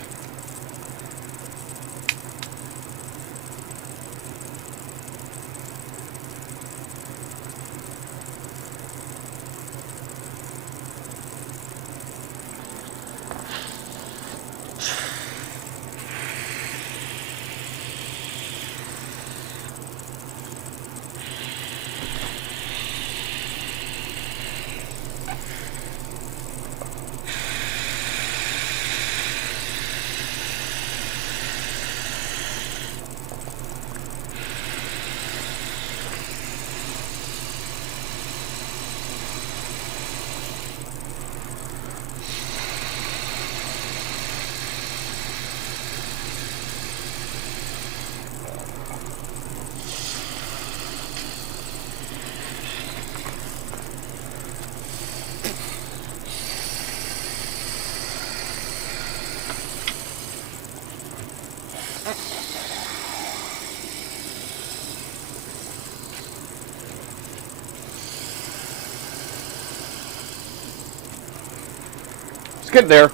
Let's get there.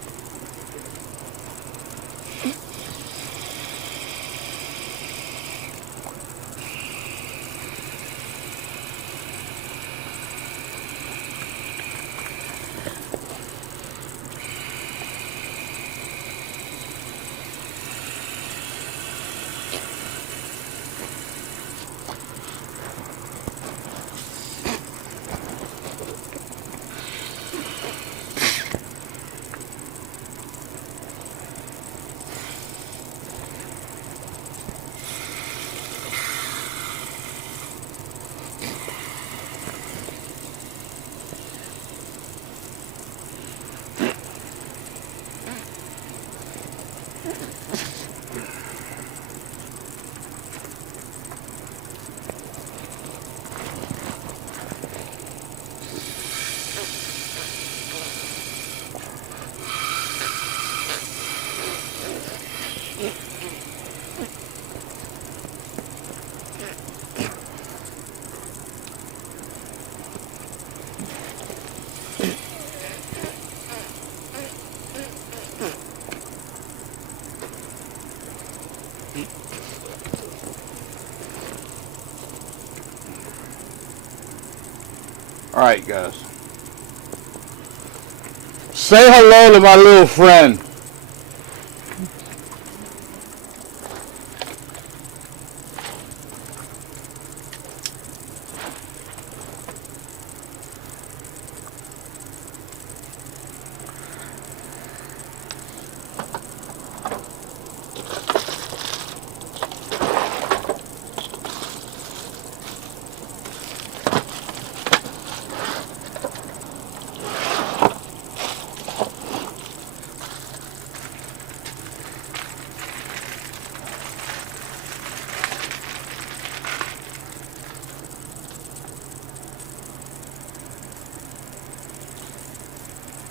All right, guys. Say hello to my little friend.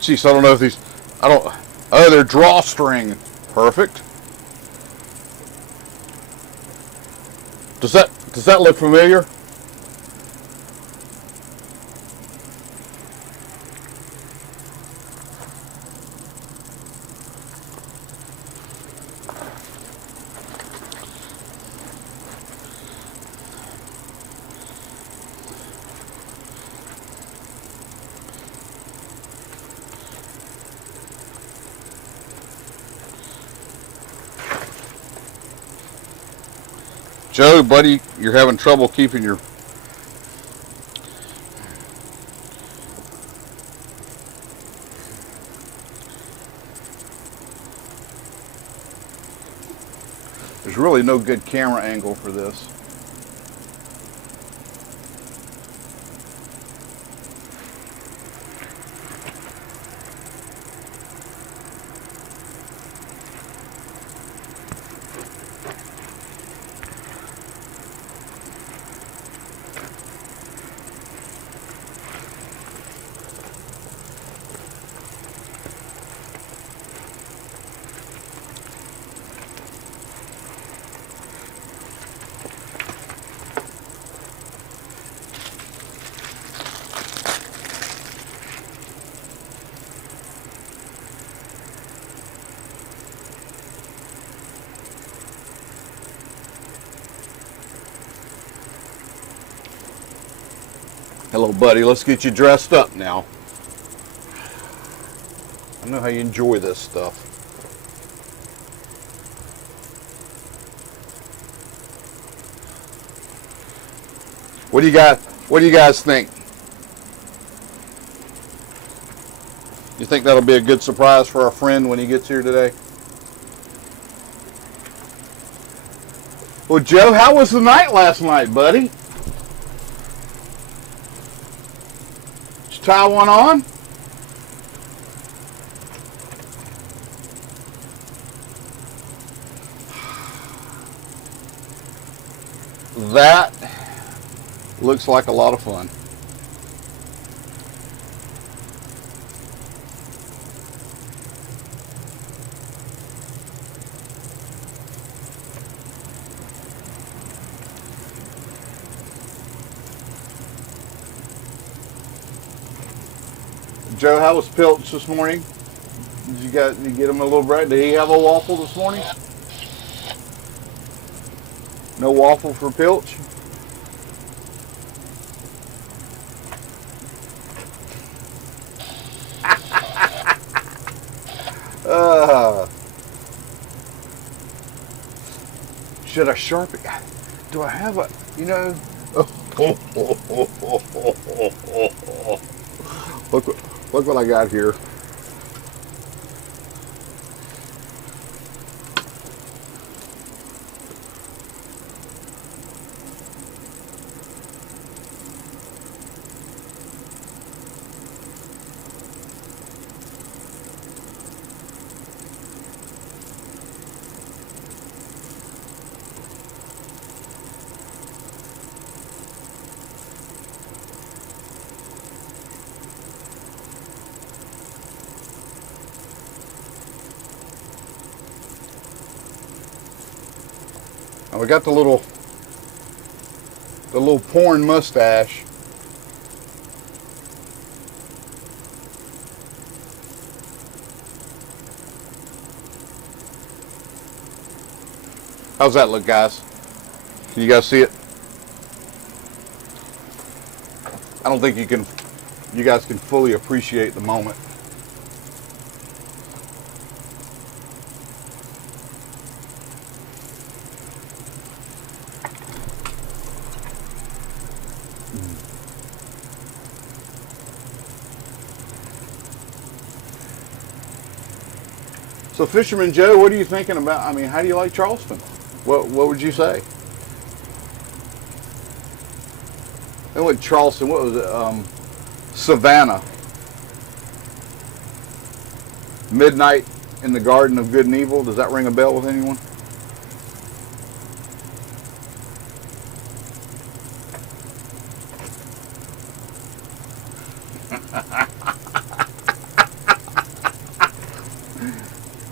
Jeez, I don't know if these. I don't. Oh, they're drawstring. Perfect. Does that look familiar? Joe, buddy, you're having trouble keeping your... There's really no good camera angle for this. Hello, buddy. Let's get you dressed up now. I know how you enjoy this stuff. What do you guys think? You think that'll be a good surprise for our friend when he gets here today? Well, Joe, how was the night last night, buddy? Did you tie one on? That looks like a lot of fun. Joe, how was Pilch this morning? Did you get him a little bread? Did he have a waffle this morning? No waffle for Pilch? Should I sharpen? Do I have a, you know? Look what I got here. We got the little porn mustache. How's that look, guys? Can you guys see it? I don't think you guys can fully appreciate the moment. So Fisherman Joe, what are you thinking about? I mean, how do you like Charleston? What would you say? I went Charleston. What was it? Savannah. Midnight in the Garden of Good and Evil. Does that ring a bell with anyone?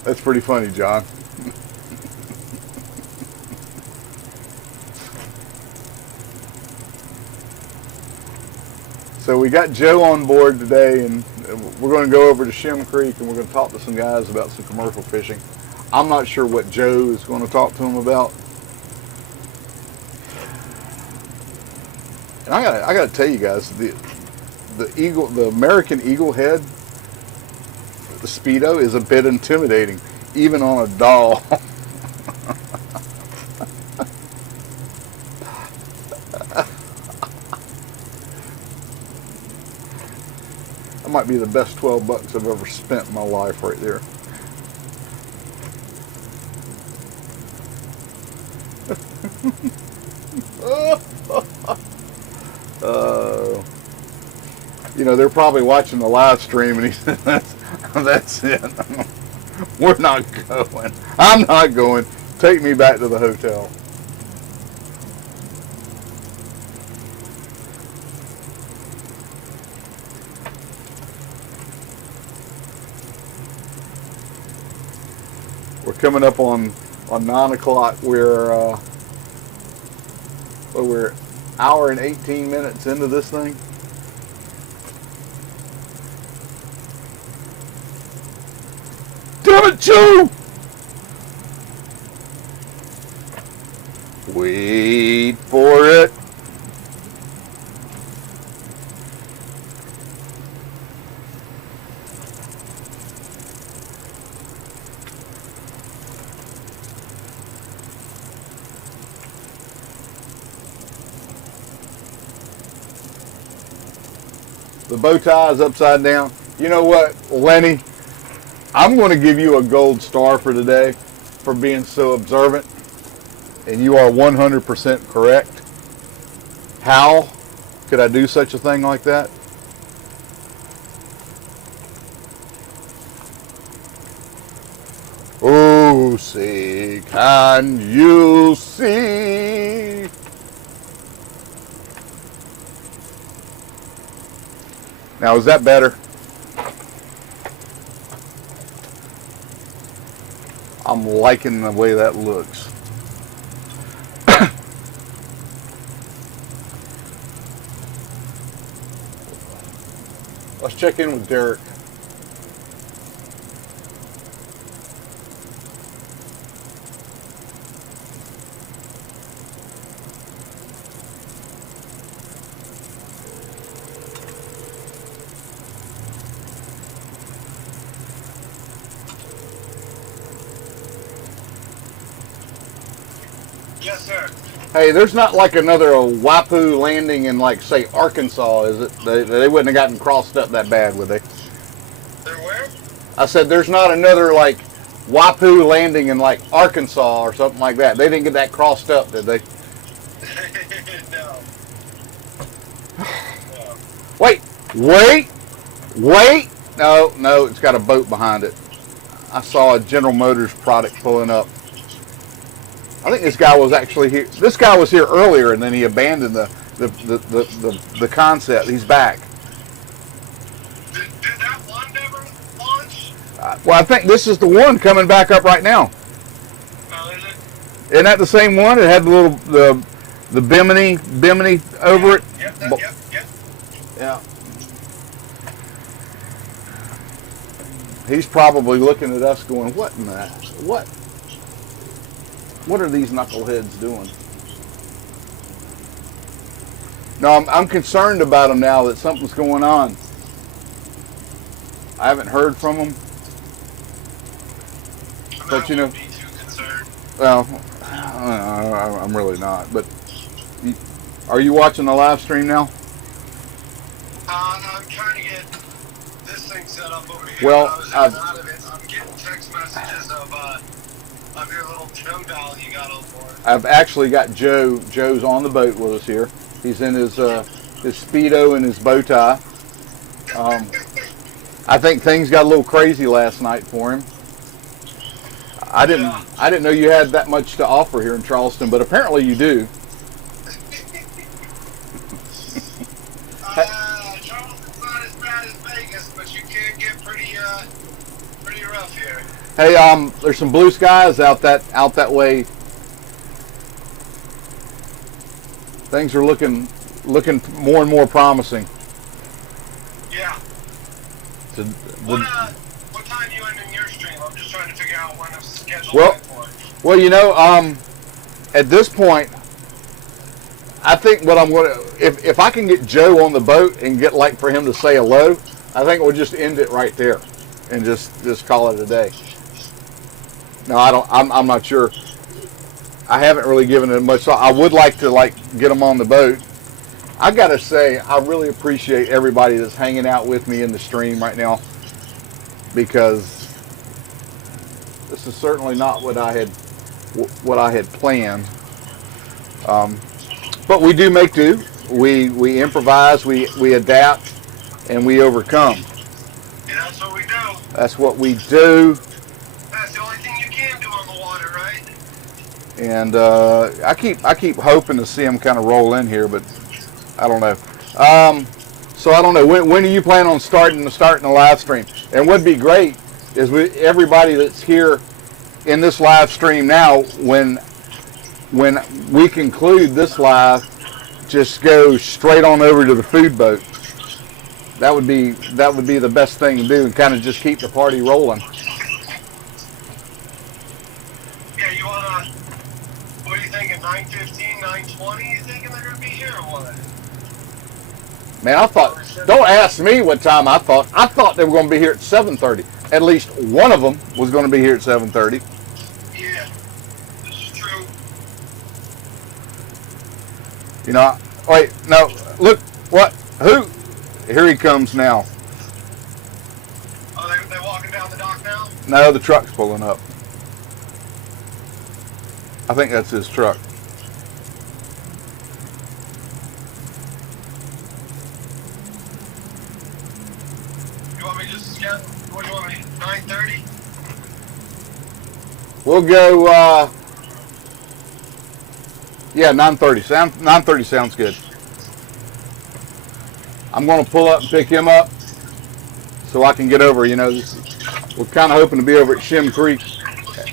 That's pretty funny, John. So we got Joe on board today, and we're going to go over to Shem Creek, and we're going to talk to some guys about some commercial fishing. I'm not sure what Joe is going to talk to them about. And I got to tell you guys, the American Eagle head, the Speedo, is a bit intimidating, even on a doll. That might be the best 12 bucks I've ever spent in my life right there. You know, they're probably watching the live stream, and he said, that's it. We're not going. I'm not going. Take me back to the hotel. We're coming up on 9 o'clock. We're an hour and 18 minutes into this thing. Damn it, Joe! Wait for it. The bow tie is upside down. You know what, Lenny? I'm going to give you a gold star for today for being so observant. And you are 100% correct. How could I do such a thing like that? Oh, see, can you see? Now, is that better? I'm liking the way that looks. Let's check in with Derek. Yes, sir. Hey, there's not like another Waipu landing in, like, say, Arkansas, is it? They wouldn't have gotten crossed up that bad, would they? They're where? I said there's not another, like, Waipu landing in, like, Arkansas or something like that. They didn't get that crossed up, did they? No. No. Wait! No, it's got a boat behind it. I saw a General Motors product pulling up. I think this guy was actually here. This guy was here earlier, and then he abandoned the concept. He's back. Did that one never launch? Well, I think this is the one coming back up right now. Oh, is it? Isn't that the same one? It had the Bimini over it. Yep. Yeah. He's probably looking at us going, what in the, what are these knuckleheads doing? No, I'm concerned about them now that something's going on. I haven't heard from them. But, you know, be too concerned. well, I'm really not. But are you watching the live stream now? I'm trying to get this thing set up over here. Well, I was out of it. I'm getting text messages of your little Joe doll you got on board. I've actually got Joe. Joe's on the boat with us here. He's in his Speedo and his bow tie. I think things got a little crazy last night for him. I didn't know you had that much to offer here in Charleston, but apparently you do. Charleston's not as bad as Vegas, but you can get pretty pretty rough here. Hey, there's some blue skies out that way. Things are looking more and more promising. Yeah. To, What time you ending your stream? I'm just trying to figure out when I'm scheduled for. Well, you know, at this point, I think what I'm going to, if I can get Joe on the boat and get like for him to say hello, I think we'll just end it right there and just call it a day. No, I'm not sure. I haven't really given it much thought. I would like to get him on the boat. I gotta say, I really appreciate everybody that's hanging out with me in the stream right now, because this is certainly not what I had planned. But we do make do. We improvise. We adapt, and we overcome. And that's what we do. That's what we do. That's the only thing you can do on the water, right? And I keep hoping to see them kind of roll in here, but I don't know. So I don't know. When do you plan on starting the live stream? And what'd be great is everybody that's here in this live stream now, when we conclude this live, just go straight on over to the food boat. That would be the best thing to do, and kind of just keep the party rolling. Yeah, you wanna? What are you thinking? 9:15, 9:20? You thinking they're gonna be here or what? Man, I thought. Don't ask me what time I thought. I thought they were going to be here at 7:30. At least one of them was going to be here at 7:30. Yeah, this is true. You know, wait, no, look, what, who? Here he comes now. Oh, they walking down the dock now? No, the truck's pulling up. I think that's his truck. You want me just to get, what do you want me, 9:30? We'll go, yeah, 9:30. 9:30 sounds good. I'm going to pull up and pick him up so I can get over. You know, we're kind of hoping to be over at Shim Creek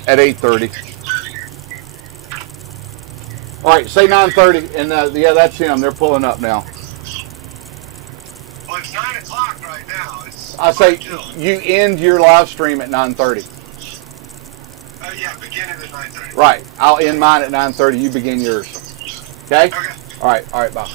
at 8:30. All right, say 9:30, and yeah, that's him. They're pulling up now. Well, it's 9 o'clock right now. I say you end your live stream at 9:30. Yeah, beginning at 9:30. Right. I'll end mine at 9:30. You begin yours. Okay? Okay. All right. All right. Bye.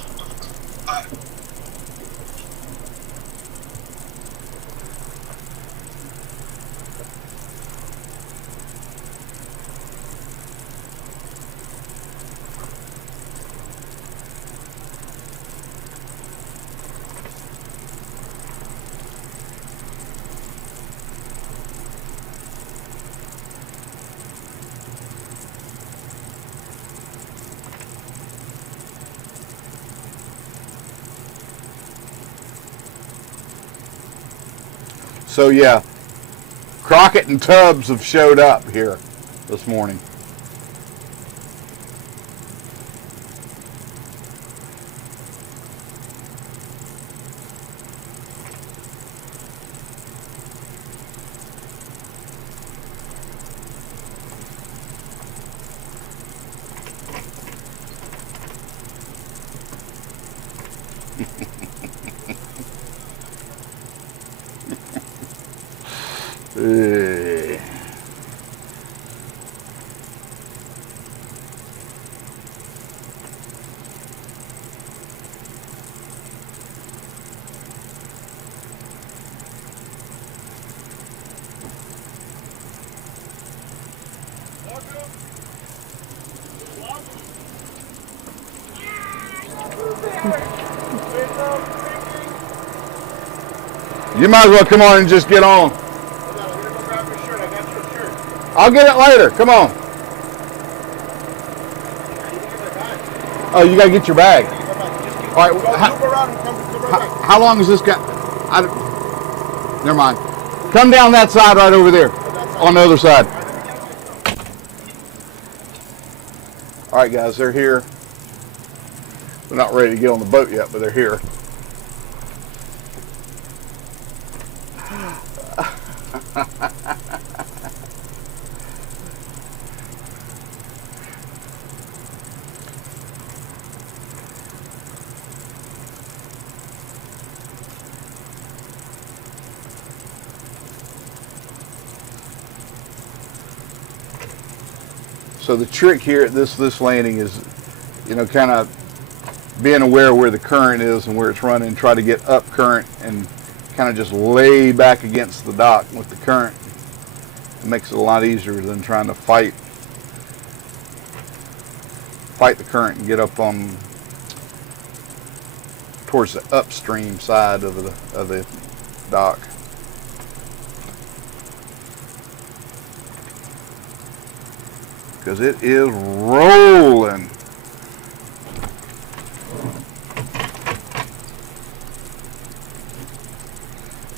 So yeah, Crockett and Tubbs have showed up here this morning. You might as well come on and just get on. I'll get it later. Come on. Oh, you gotta get your bag. All right. How long is this guy? Never mind. Come down that side right over there, on the other side. All right, guys, they're here. They're not ready to get on the boat yet, but they're here. So the trick here at this landing is, you know, kind of being aware where the current is and where it's running. Try to get up current and kind of just lay back against the dock with the current. It makes it a lot easier than trying to fight the current and get up on towards the upstream side of the dock. Because it is rolling.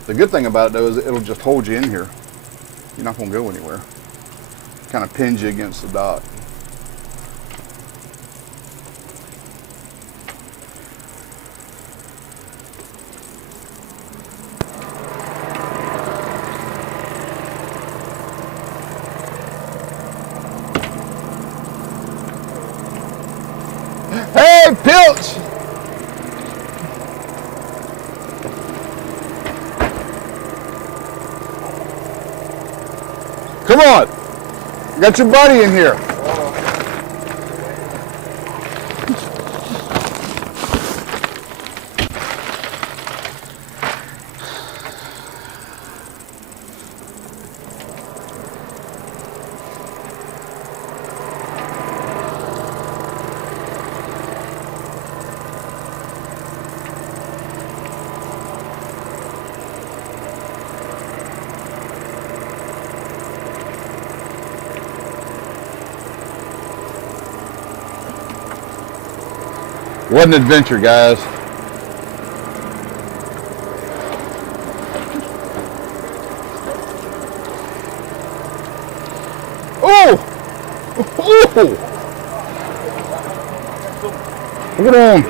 The good thing about it though is it'll just hold you in here. You're not going to go anywhere. Kind of pins you against the dock. Hey, Pilch! Come on! Got your buddy in here. What an adventure, guys. Oh! Oh! Hold on.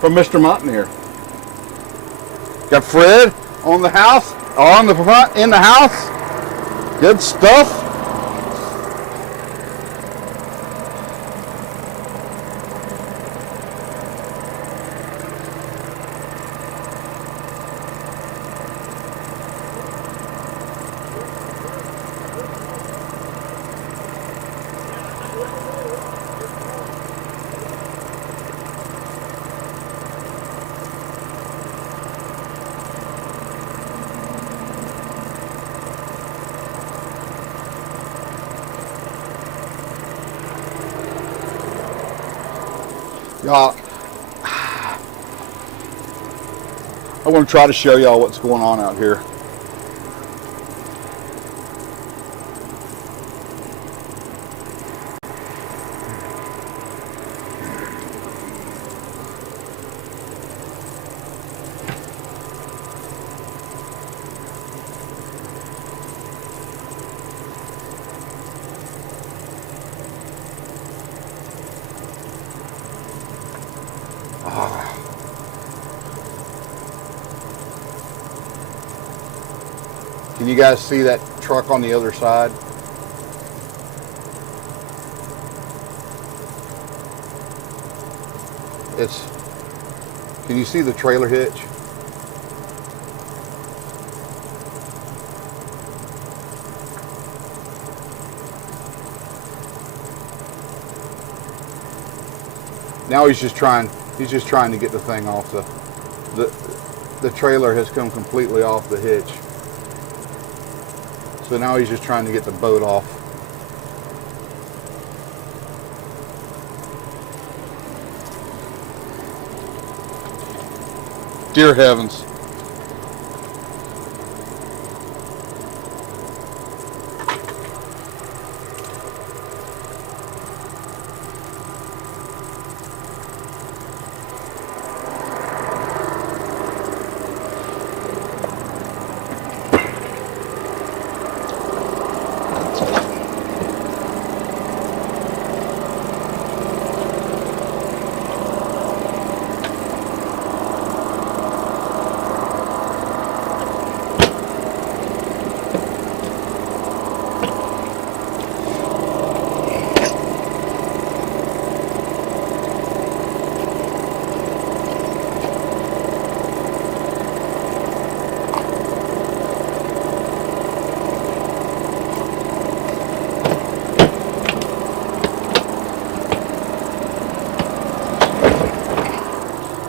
From Mr. Mountaineer. Got Fred on the house, on the front, in the house. Good stuff. Y'all, I want to try to show y'all what's going on out here. Can you guys see that truck on the other side? Can you see the trailer hitch? Now he's just trying to get the thing off the trailer has come completely off the hitch. So now he's just trying to get the boat off. Dear heavens.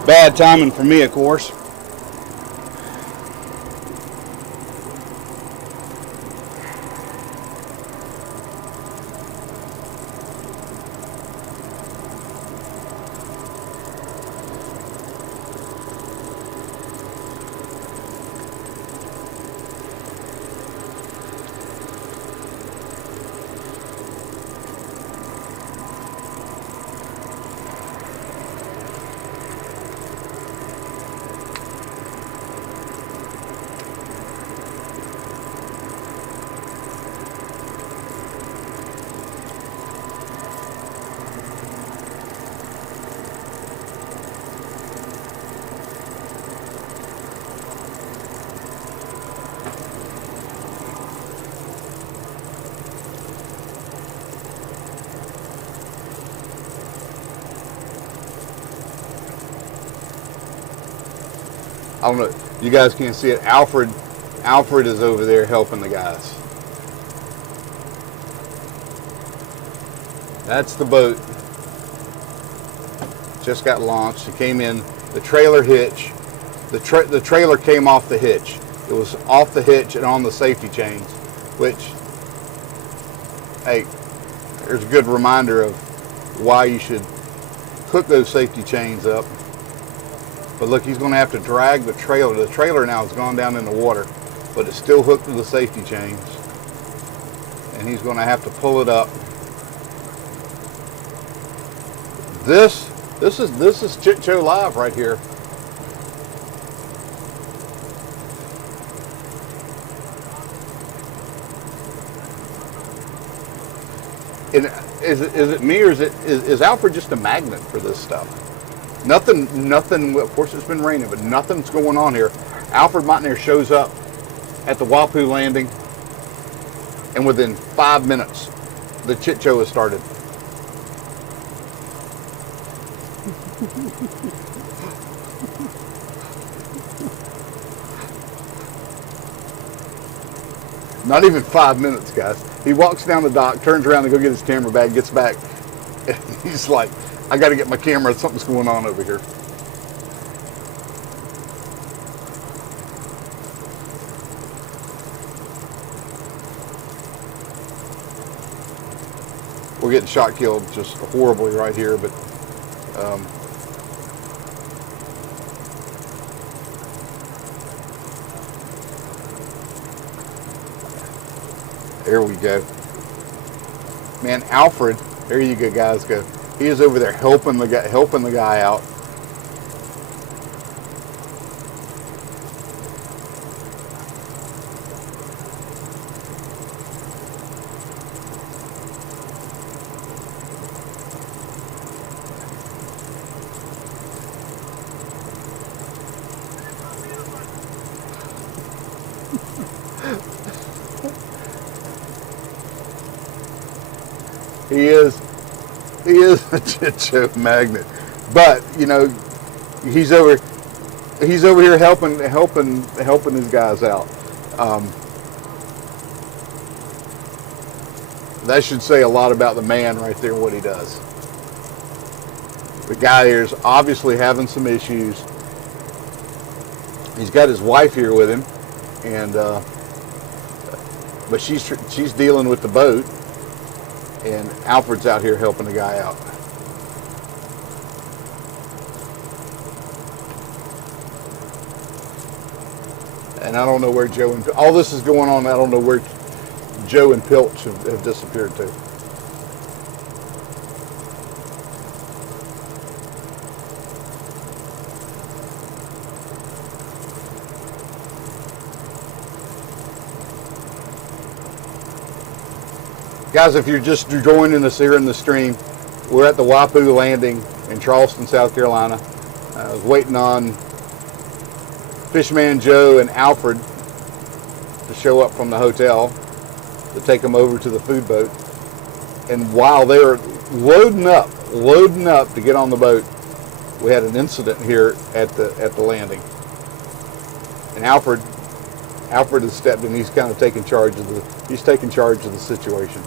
Bad timing for me, of course. I don't know. You guys can't see it. Alfred is over there helping the guys. That's the boat. Just got launched. It came in the trailer hitch. The trailer came off the hitch. It was off the hitch and on the safety chains, which, hey, there's a good reminder of why you should hook those safety chains up. But look, he's going to have to drag the trailer. The trailer now has gone down in the water, but it's still hooked to the safety chains. And he's going to have to pull it up. This is Chit Show Live right here. And is it me, or is Alfred just a magnet for this stuff? Nothing, of course it's been raining, but nothing's going on here. Alfred Montner shows up at the Wapoo landing, and within 5 minutes, the Chit Show has started. Not even 5 minutes, guys. He walks down the dock, turns around to go get his camera bag, gets back, and he's like, I got to get my camera. Something's going on over here. We're getting shot killed just horribly right here, but there we go. Man, Alfred, there you go, guys. Go. He is over there helping the guy out. He is a Chit Show magnet, but you know, he's over here helping his guys out. That should say a lot about the man right there, what he does. The guy here is obviously having some issues. He's got his wife here with him, and but she's dealing with the boat. And Alfred's out here helping the guy out. And I don't know where Joe and all this is going on. I don't know where Joe and Pilch have disappeared to. Guys, if you're just joining us here in the stream, we're at the Wapoo landing in Charleston, South Carolina. I was waiting on Fishman Joe and Alfred to show up from the hotel to take them over to the food boat. And while they were loading up to get on the boat, we had an incident here at the landing. And Alfred has stepped in. He's kind of taking charge of the situation.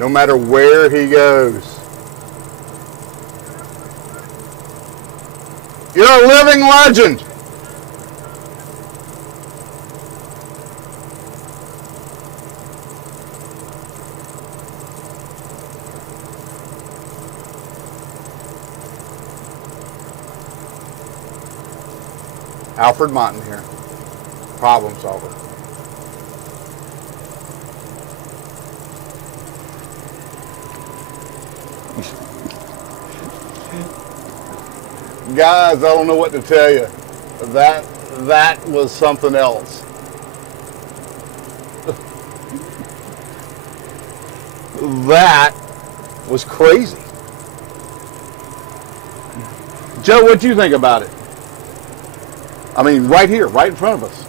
no matter where he goes. You're a living legend. Alfred Monton here, problem solver. Guys, I don't know what to tell you. That was something else. That was crazy. Joe, what'd you think about it? I mean, right here, right in front of us.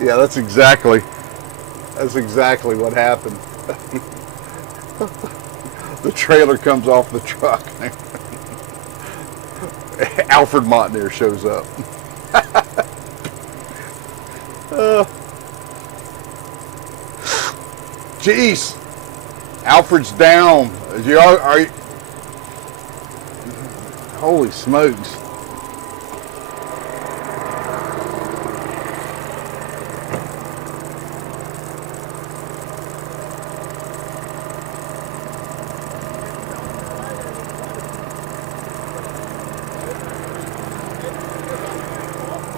Yeah, that's exactly what happened. The trailer comes off the truck. Alfred Montaner shows up. Jeez, Alfred's down. Are you? Holy smokes!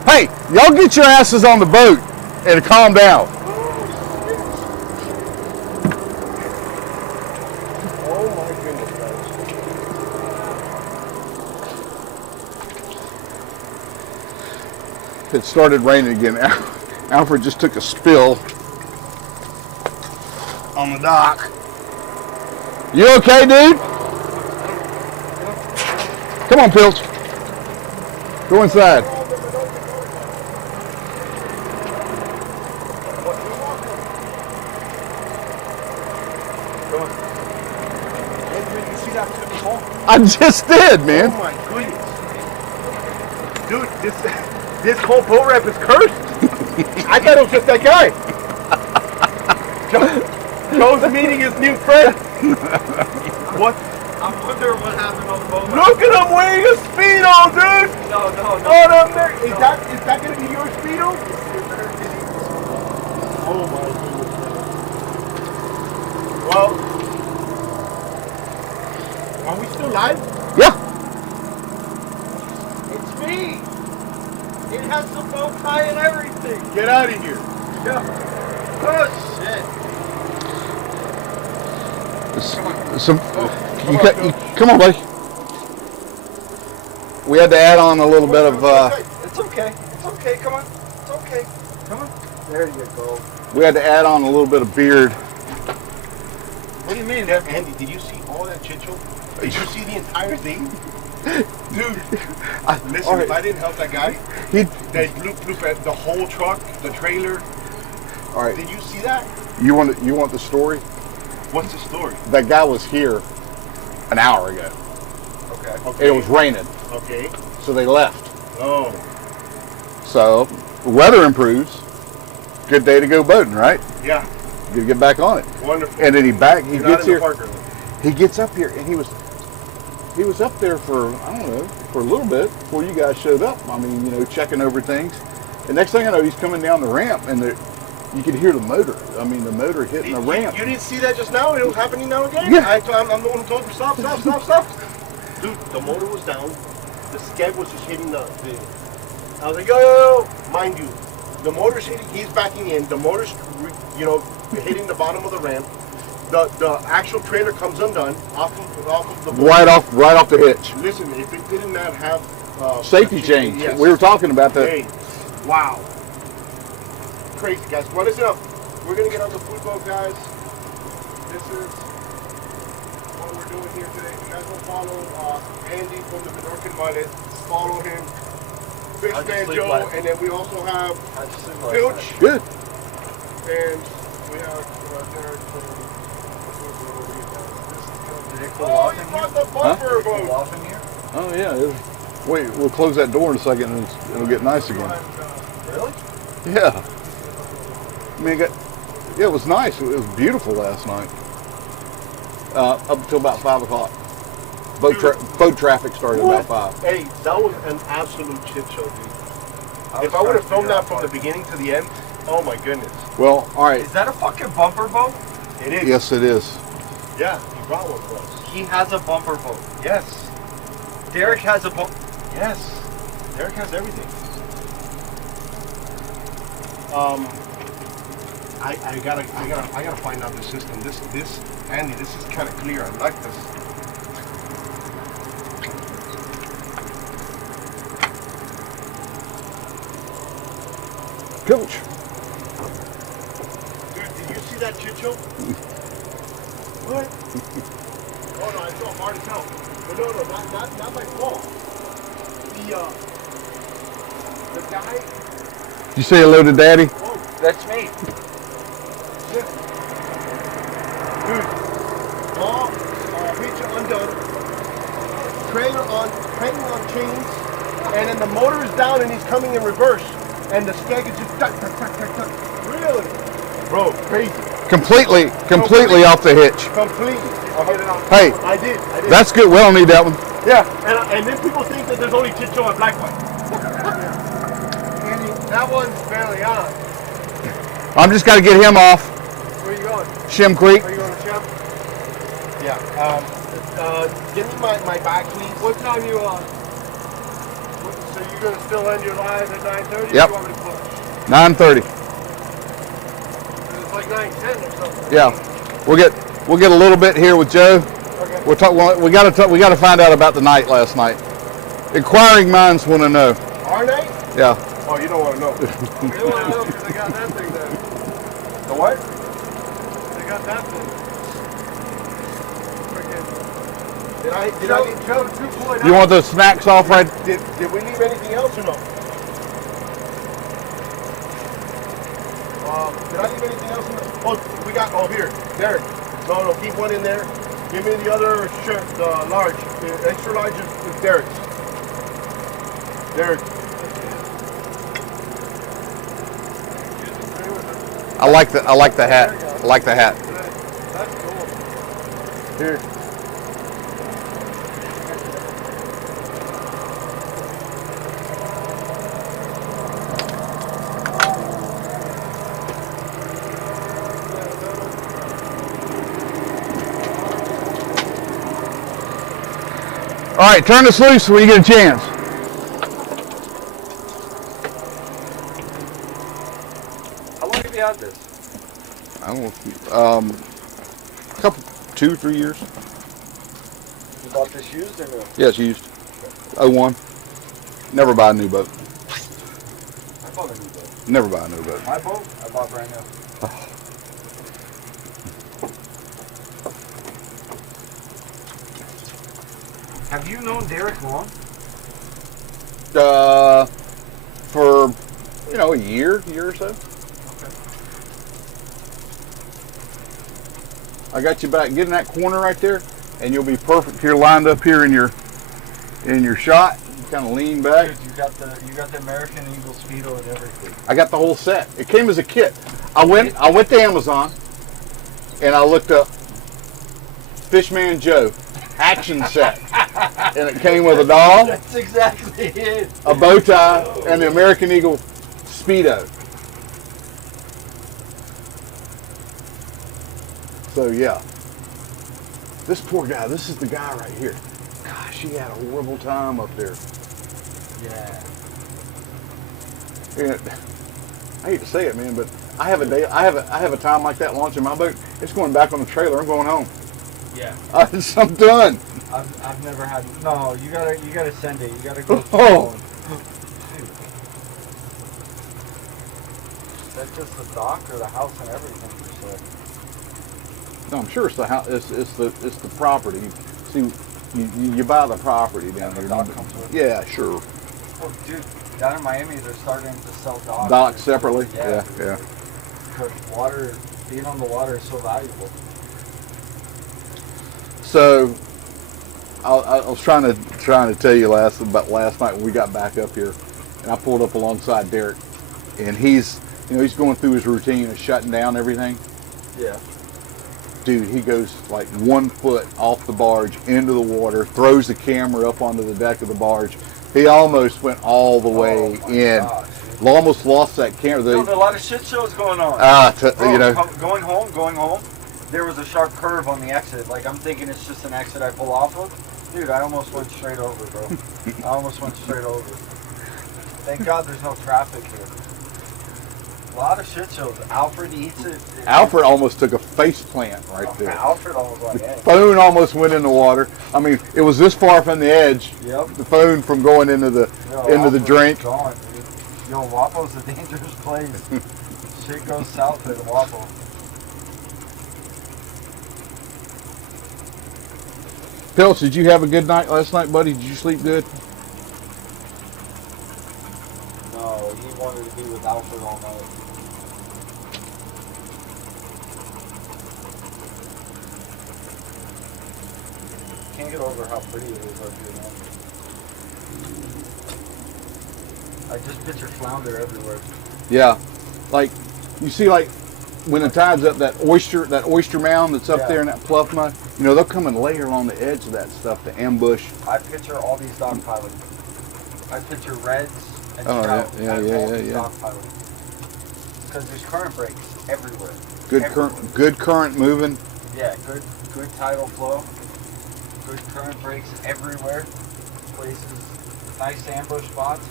Hey, y'all get your asses on the boat and calm down. Oh my goodness, guys. It started raining again. Alfred just took a spill on the dock. You okay, dude? Come on, Pilch. Go inside. I just did, man. Oh my goodness. Dude, this whole boat ramp is cursed. I thought it was just that guy. Joe's meeting his new friend. What? I'm wondering what happened on the boat. Look at him wearing a Speedo, dude. No. Oh, no, there. Is that going to be your Speedo? Oh my goodness. Well, are we still live? Yeah. It's me. It has the bow tie and everything. Get out of here. Yeah. Oh shit. Come on, buddy. We had to add on a little bit of. It's okay. It's okay. Come on. It's okay. Come on. There you go. We had to add on a little bit of beard. What do you mean? Andy, did you see all that shit show? Did you see the entire thing? Dude, listen, right. if I didn't help that guy, they blew the whole truck, the trailer. All right. Did you see that? You want the story? What's the story? That guy was here an hour ago. Okay. It was raining, Okay. so they left. Oh. So the weather improves. Good day to go boating, right? Yeah. You get back on it. Wonderful. And then he You're not gets in the here. park early. He gets up here, and he was up there for, I don't know, for a little bit before you guys showed up. I mean, checking over things. And next thing I know, he's coming down the ramp, and you could hear the motor. I mean, the motor hitting the ramp. You didn't see that just now? It was happening now again? Yeah. I'm the one who told him stop. Dude, the motor was down. The skeg was just hitting the I was like, yo. Mind you, the motor's hitting, he's backing in. The motor's, hitting the bottom of the ramp. The actual trailer comes undone off of the boat. Right off the hitch. Listen, if it did not have Safety change. yes. We were talking about that. Hey, wow. Crazy, guys. Well, listen up. We're going to get on the food boat, guys. This is what we're doing here today. You guys will follow Andy from the Menorcan Mullet. Follow him. Fishman Joe. And then we also have Filch. Good. And we have Derek from the food boat over here. This is going to Did it cool Oh, off you in here? brought the bumper Did it cool boat. off in here? Oh yeah. Wait, we'll close that door in a second and it'll get nice again. Really? Yeah. I mean, yeah, it was nice. It was beautiful last night. Up until about 5 o'clock. Boat traffic started about 5. Hey, that was an absolute shit show, dude. If I would have filmed that from the beginning to the end, oh my goodness. Well, all right. Is that a fucking bumper boat? It is. Yes, it is. Yeah, he brought one for us. He has a bumper boat. Yes. Derek has a boat. Yes. Derek has everything. I gotta find out the system. This Andy, this is kind of clear. I like this. Coach. Dude, did you see that shit show? What? Oh no, it's so hard to tell. But no, not my fault. The guy. You say hello to Daddy? Whoa, That's me. shit. Dude, all picture undone. Trailer on chains, and then the motor is down and he's coming in reverse, and the skeg is just tuck, tuck, tuck, tuck, tuck. Really? Bro, crazy. Completely off the hitch. Completely. Hey, I did. that's good. We don't need that one. Yeah, and then people think that there's only chit show and black white. Andy, that one's barely on. I'm just got to get him off. Where you going? Shim Creek. Are you going to Chef? Yeah. Give me my bag, please. What time you on? So you're going to still end your live at 9:30? Yep. Or you want me to push? 9:30. It's like 9:10 or something. Yeah, we'll get a little bit here with Joe. Okay. We'll talk. We got to find out about the night last night. Inquiring minds want to know. Our night? Yeah. Oh, you don't want to know. You don't want to know because they got that thing there. The what? They got that thing. Did I Joe 2.0. You want those snacks off right? Did we leave anything else or no? Did I leave anything else in the... Oh, we got... Oh, here. Derek. No, keep one in there. Give me the other shirt, the large. The extra large is Derek's. Derek. I like the hat. I like the hat. That's cool. Here. All right, turn this loose when you get a chance. How long have you had this? I don't know. A couple, 2-3 years. You bought this used or new? Yes, used. 01. Never buy a new boat. I bought a new boat. Never buy a new boat. My boat? I bought brand new. Have you known Derek long? For a year or so. Okay. I got you back. Get in that corner right there, and you'll be perfect here, lined up here in your shot. You kind of lean back. Dude, you got the American Eagle Speedo and everything. I got the whole set. It came as a kit. I went to Amazon, and I looked up Fishman Joe action set, and it came with a doll, That's exactly it. a bow tie, and the American Eagle Speedo. So yeah, this poor guy. This is the guy right here. Gosh, he had a horrible time up there. Yeah. And I hate to say it, man, but I have a day. I have a time like that launching my boat. It's going back on the trailer. I'm going home. Yeah. I'm done. I've never had. No, you gotta send it. You gotta go. Oh. Is that just the dock or the house and everything? So. No, I'm sure it's the house. It's the property. See, you buy the property down The here. dock comes with it? Yeah, sure. Oh, dude, down in Miami, they're starting to sell docks. Docks separately. Yeah. Yeah. Because being on the water is so valuable. So I was trying to tell you about last night when we got back up here, and I pulled up alongside Derek, and he's going through his routine of shutting down everything. Yeah. Dude, he goes like 1 foot off the barge into the water, throws the camera up onto the deck of the barge. He almost went all the way in. Gosh, Almost lost that camera. there's a lot of shit shows going on. Going Going home, there was a sharp curve on the exit. Like, I'm thinking it's just an exit I pull off of. Dude, I almost went straight over, bro. I almost went straight over. Thank God there's no traffic here. A lot of shit shows. Alfred eats it. Alfred almost took a face plant right there. Alfred almost went The in. phone almost went in the water. I mean, it was this far from the edge. Yep. The phone from going into the Wapo's drink. Gone, dude. Yo, Wapo's a dangerous place. Shit goes south at Wapo. Pilch, did you have a good night last night, buddy? Did you sleep good? No, he wanted to be with Alfred all night. Can't get over how pretty it is up here, man. I just picture flounder everywhere. Yeah. Like, you see, like, when the tide's up, that oyster mound that's up Yeah. there in that pluff mud, they'll come and layer along the edge of that stuff to ambush. I picture all these dog pilots. I picture reds and Oh, trout yeah, and yeah, all yeah, these yeah. dog pilots. Because there's current breaks everywhere. Good Everywhere. good current moving. Yeah, good tidal flow. Good current breaks everywhere. Places, nice ambush spots.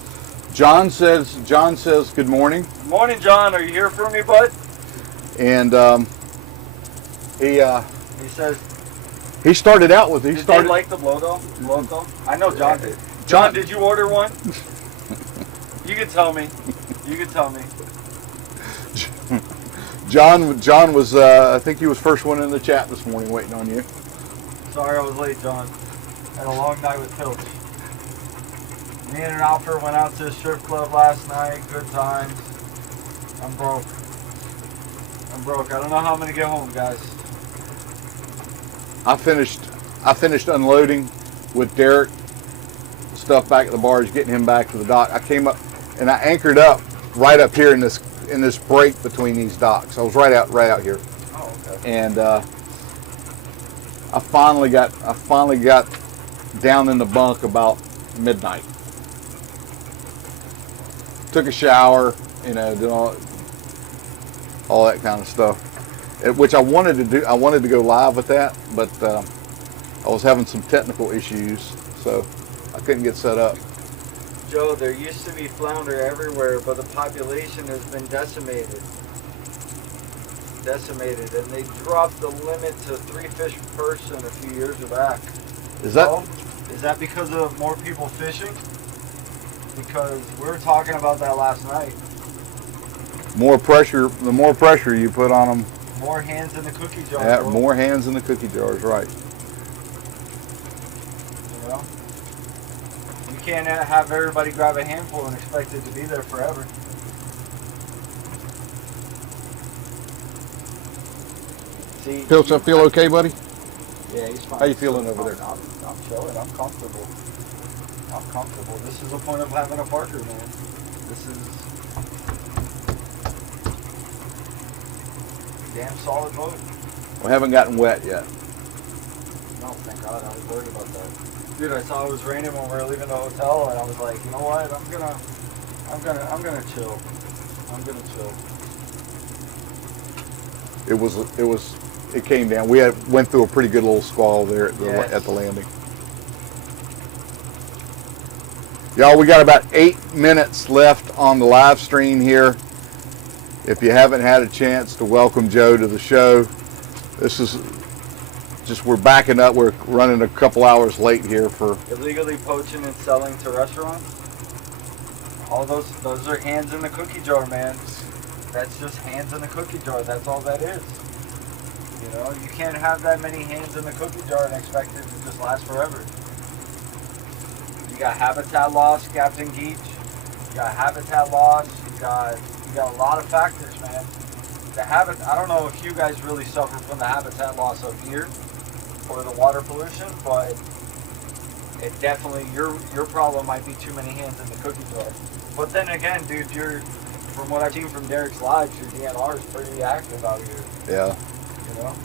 John says good morning. Good morning, John. Are you here for me, bud? And He says, he started out with did they like the blow though? I know John did. John, did you order one? You can tell me. You can tell me. John was I think he was first one in the chat this morning waiting on you. Sorry I was late, John. Had a long night with Pilch. Me and Alfred went out to a strip club last night. Good times. I'm broke. I don't know how I'm gonna get home, guys. I finished unloading with Derek stuff back at the barge, getting him back to the dock. I came up and I anchored up right up here in this break between these docks. I was right out here. Oh, okay. And I finally got down in the bunk about midnight. Took a shower, did all that kind of stuff, which I wanted to do. I wanted to go live with that, but I was having some technical issues, so I couldn't get set up. Joe, there used to be flounder everywhere, but the population has been decimated, and they dropped the limit to 3 fish per person a few years back. Is that? So, is that because of more people fishing? Because we were talking about that last night. More pressure, the more pressure you put on them. More hands in the cookie jar. Yeah, bro. more hands in the cookie jars, right. You know? You can't have everybody grab a handful and expect it to be there forever. See, Pilch, I feel okay, buddy? Yeah, he's fine. How you feeling over there? I'm chilling. I'm comfortable. This is the point of having a Parker, man. This is damn solid boat. We haven't gotten wet yet. No, thank God. I was worried about that. Dude, I saw it was raining when we were leaving the hotel, and I was like, you know what? I'm gonna chill. It came down. We went through a pretty good little squall there Yes. at the landing. Y'all, we got about 8 minutes left on the live stream here. If you haven't had a chance to welcome Joe to the show, this is just, we're backing up. We're running a couple hours late here for... Illegally poaching and selling to restaurants. All those are hands in the cookie jar, man. That's just hands in the cookie jar. That's all that is. You know, you can't have that many hands in the cookie jar and expect it to just last forever. You got habitat loss, Captain Geach. You got habitat loss. You got a lot of factors, man. I don't know if you guys really suffer from the habitat loss up here, for the water pollution, but it definitely, your problem might be too many hands in the cookie jar. But then again, dude, from what I've seen from Derek's lives, your DNR is pretty active out here. Yeah. You know?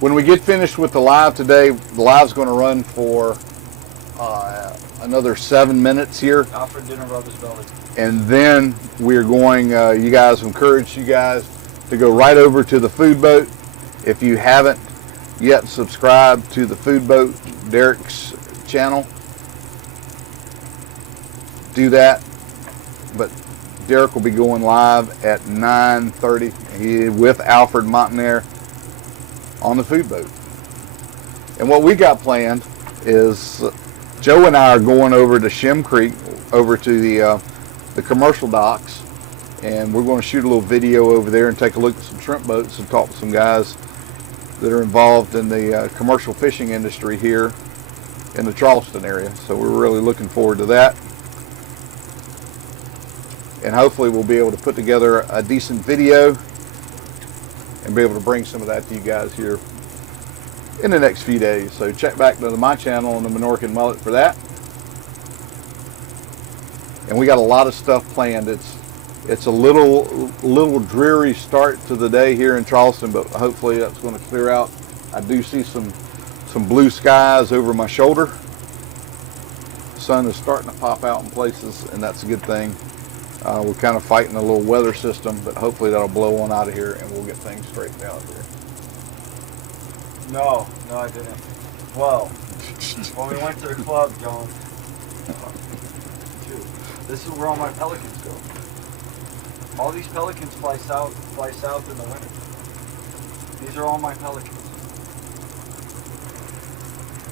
When we get finished with the live today, the live's going to run for another 7 minutes here. Alfred didn't rub his belly. And then we're going, you guys, encourage you guys to go right over to the food boat. If you haven't yet subscribed to the food boat, Derek's channel, do that. But Derek will be going live at 9:30 with Alfred Montaner on the food boat. And what we got planned is Joe and I are going over to Shem Creek, over to the commercial docks, and we're going to shoot a little video over there and take a look at some shrimp boats and talk to some guys that are involved in the commercial fishing industry here in the Charleston area. So we're really looking forward to that. And hopefully we'll be able to put together a decent video and be able to bring some of that to you guys here in the next few days. So check back to my channel on the Menorcan Mullet for that. And we got a lot of stuff planned. It's a little dreary start to the day here in Charleston, but hopefully that's going to clear out. I do see some blue skies over my shoulder. The sun is starting to pop out in places, and that's a good thing. We're kind of fighting a little weather system, but hopefully that'll blow on out of here and we'll get things straightened out here. No, I didn't. Well, when we went to the club, John, dude, this is where all my pelicans go. All these pelicans fly south in the winter. These are all my pelicans.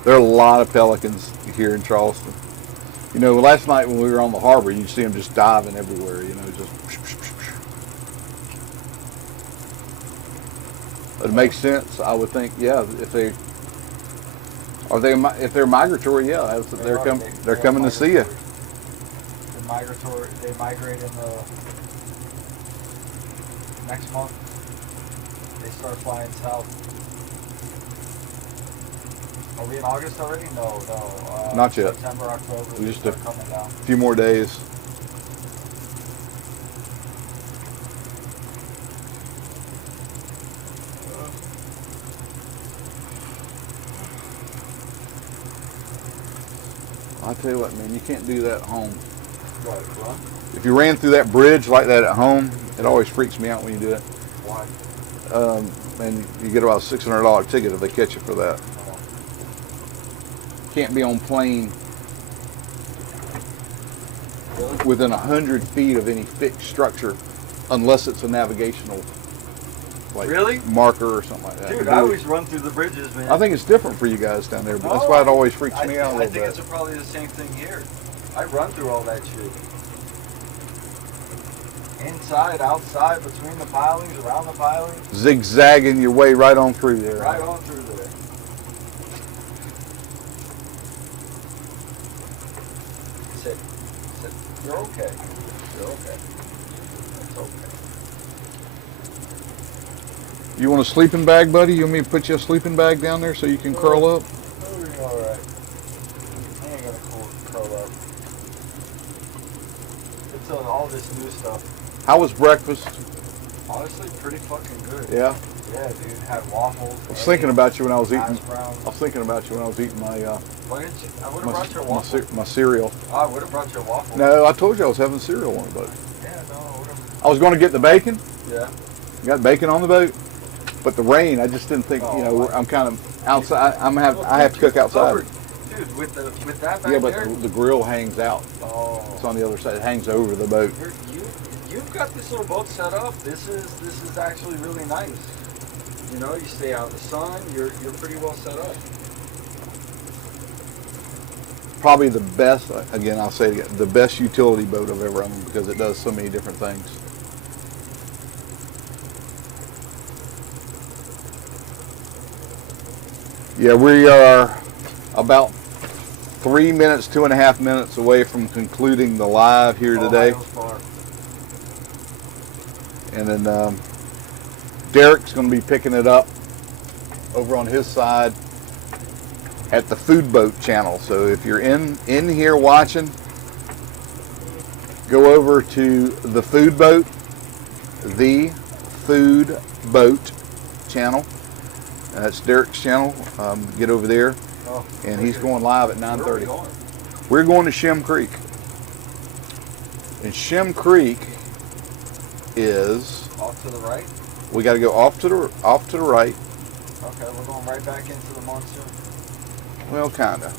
There are a lot of pelicans here in Charleston. You know, last night when we were on the harbor, you'd see them just diving everywhere, you know, just. It makes sense, I would think, yeah, if they're migratory, yeah, they're coming to see you. They're migratory, they migrate in the next month. They start flying south. Are we in August already? No. Not yet. September, October. We just start coming down. A few more days. I'll tell you what, man, you can't do that at home. What? If you ran through that bridge like that at home, it always freaks me out when you do it. Why? And you get about a $600 ticket if they catch you for that. Can't be on plane within 100 feet of any fixed structure unless it's a navigational marker or something like that. Dude, I always run through the bridges, man. I think it's different for you guys down there, but that's why it always freaks me out a little bit. I think it's probably the same thing here. I run through all that shit. Inside, outside, between the pilings, around the pilings. Zigzagging your way right on through there. Right on through there. Sit. You're okay. You're okay. It's okay. You want a sleeping bag, buddy? You want me to put you a sleeping bag down there so you can curl up? Oh, you're alright. I ain't gonna curl up. It's all this new stuff. How was breakfast? Honestly, pretty fucking good. Yeah? Yeah, dude. Had waffles. I was thinking about you when I was eating. Hash browns. I was thinking about you when I was eating my Why didn't you? I would have brought your waffle. my cereal. Oh, I would have brought your waffle. No, I told you I was having cereal on the boat. Yeah, no, I would have. I was going to get the bacon. Yeah. Got bacon on the boat, but the rain. I just didn't think. I'm kind of outside. I have to cook outside. Dude, with that back Yeah, but there. the grill hangs out. Oh. It's on the other side. It hangs over the boat. You've got this little boat set up. This is actually really nice. You know, you stay out in the sun. You're pretty well set up. Probably the best. Again, I'll say it again. The best utility boat I've ever owned because it does so many different things. Yeah, we are about 3 minutes, 2.5 minutes away from concluding the live here today. And then Derek's going to be picking it up over on his side at the Food Boat channel. So if you're in here watching, go over to the Food Boat channel. That's Derek's channel. Get over there, and he's going live at 9:30. We're going to Shem Creek, and Shem Creek is Off to the right. we got to go off to the right. Okay, we're going right back into the monsoon. Well, kinda.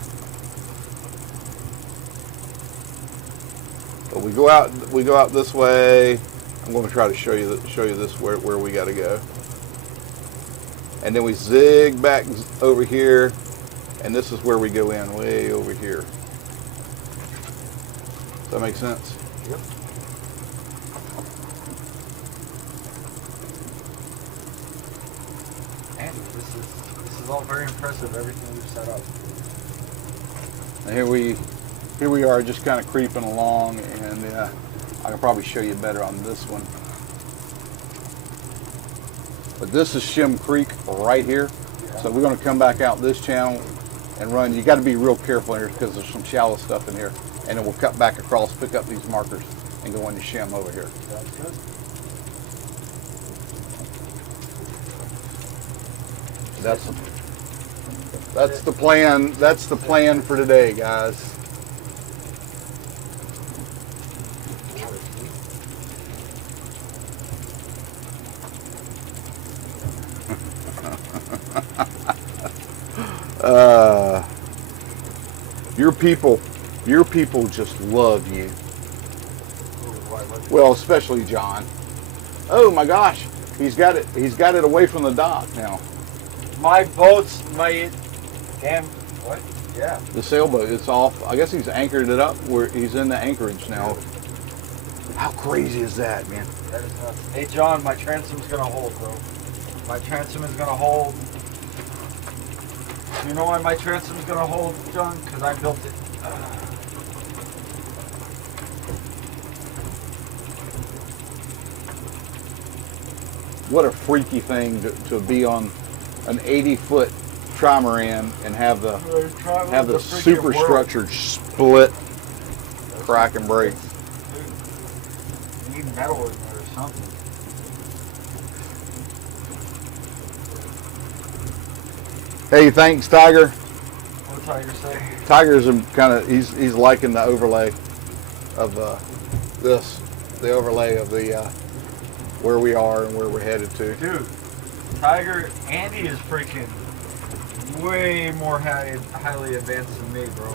But we go out this way. I'm going to try to show you this where we got to go. And then we zig back over here, and this is where we go in, way over here. Does that make sense? Yep. Andy, this is all very impressive. Everything you've set up. And here we are, just kind of creeping along, and I can probably show you better on this one. But this is Shem Creek right here. Yeah. So we're going to come back out this channel and run. You got to be real careful here because there's some shallow stuff in here. And then we'll cut back across, pick up these markers, and go into Shem over here. That's good. That's the plan. That's the plan for today, guys. Your people just love you. Well, especially John. Oh my gosh, he's got it away from the dock now. My boat's damn what? Yeah. The sailboat, it's off. I guess he's anchored it up where he's in the anchorage now. How crazy is that, man? That is nuts. Hey John, my transom's gonna hold, bro. My transom is gonna hold. You know why my transom's gonna hold, John? Because I built it. What a freaky thing to be on an 80-foot trimaran and have the superstructure split, crack and break. You need metal in there or something. Hey, thanks, Tiger. What's Tiger say? Tiger's kind of he's liking the overlay of the overlay of the where we are and where we're headed to. Dude, Tiger, Andy is freaking way more highly advanced than me, bro.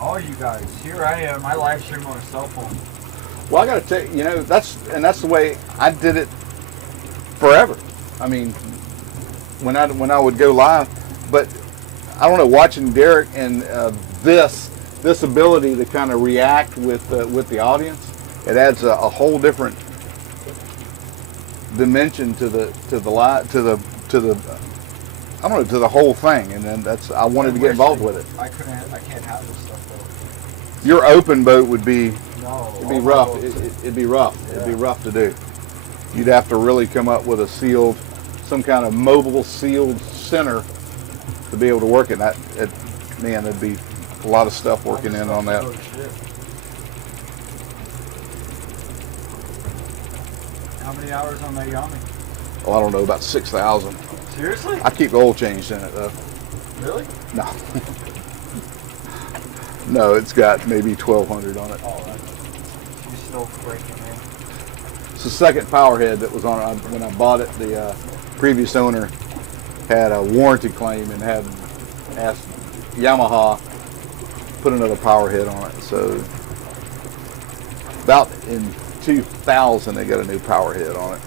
All you guys, here I am. I live stream on a cell phone. Well, I got to tell you, that's the way I did it forever. I mean, when I would go live, but I don't know, watching Derek and this ability to kind of react with the audience, it adds a whole different dimension to the I don't know, to the whole thing, and then I wanted to get involved with it. I can't have this stuff though. Your open boat would be No, it'd be rough. It'd be rough. Yeah. It'd be rough to do. You'd have to really come up with some kind of mobile sealed center to be able to work it. Man, there'd be a lot of stuff working in on that. Oh, shit. How many hours on that Yami? Oh, I don't know, about 6,000. Seriously? I keep the oil changed in it though. Really? No. No, it's got maybe 1,200 on it. Oh, she's still breaking, man. It's the second power head that was on it. When I bought it, the previous owner had a warranty claim and had asked Yamaha put another power head on it. So about in 2000 they got a new power head on it.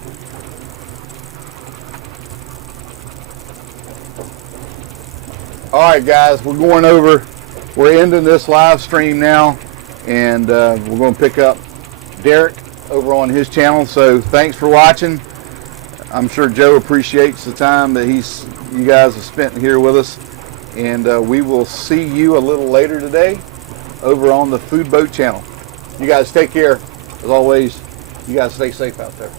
All right, guys, we're ending this live stream now, and we're going to pick up Derek over on his channel. So thanks for watching. I'm sure Joe appreciates the time that you guys have spent here with us, and we will see you a little later today over on the Food Boat channel. You guys take care. As always, you guys stay safe out there.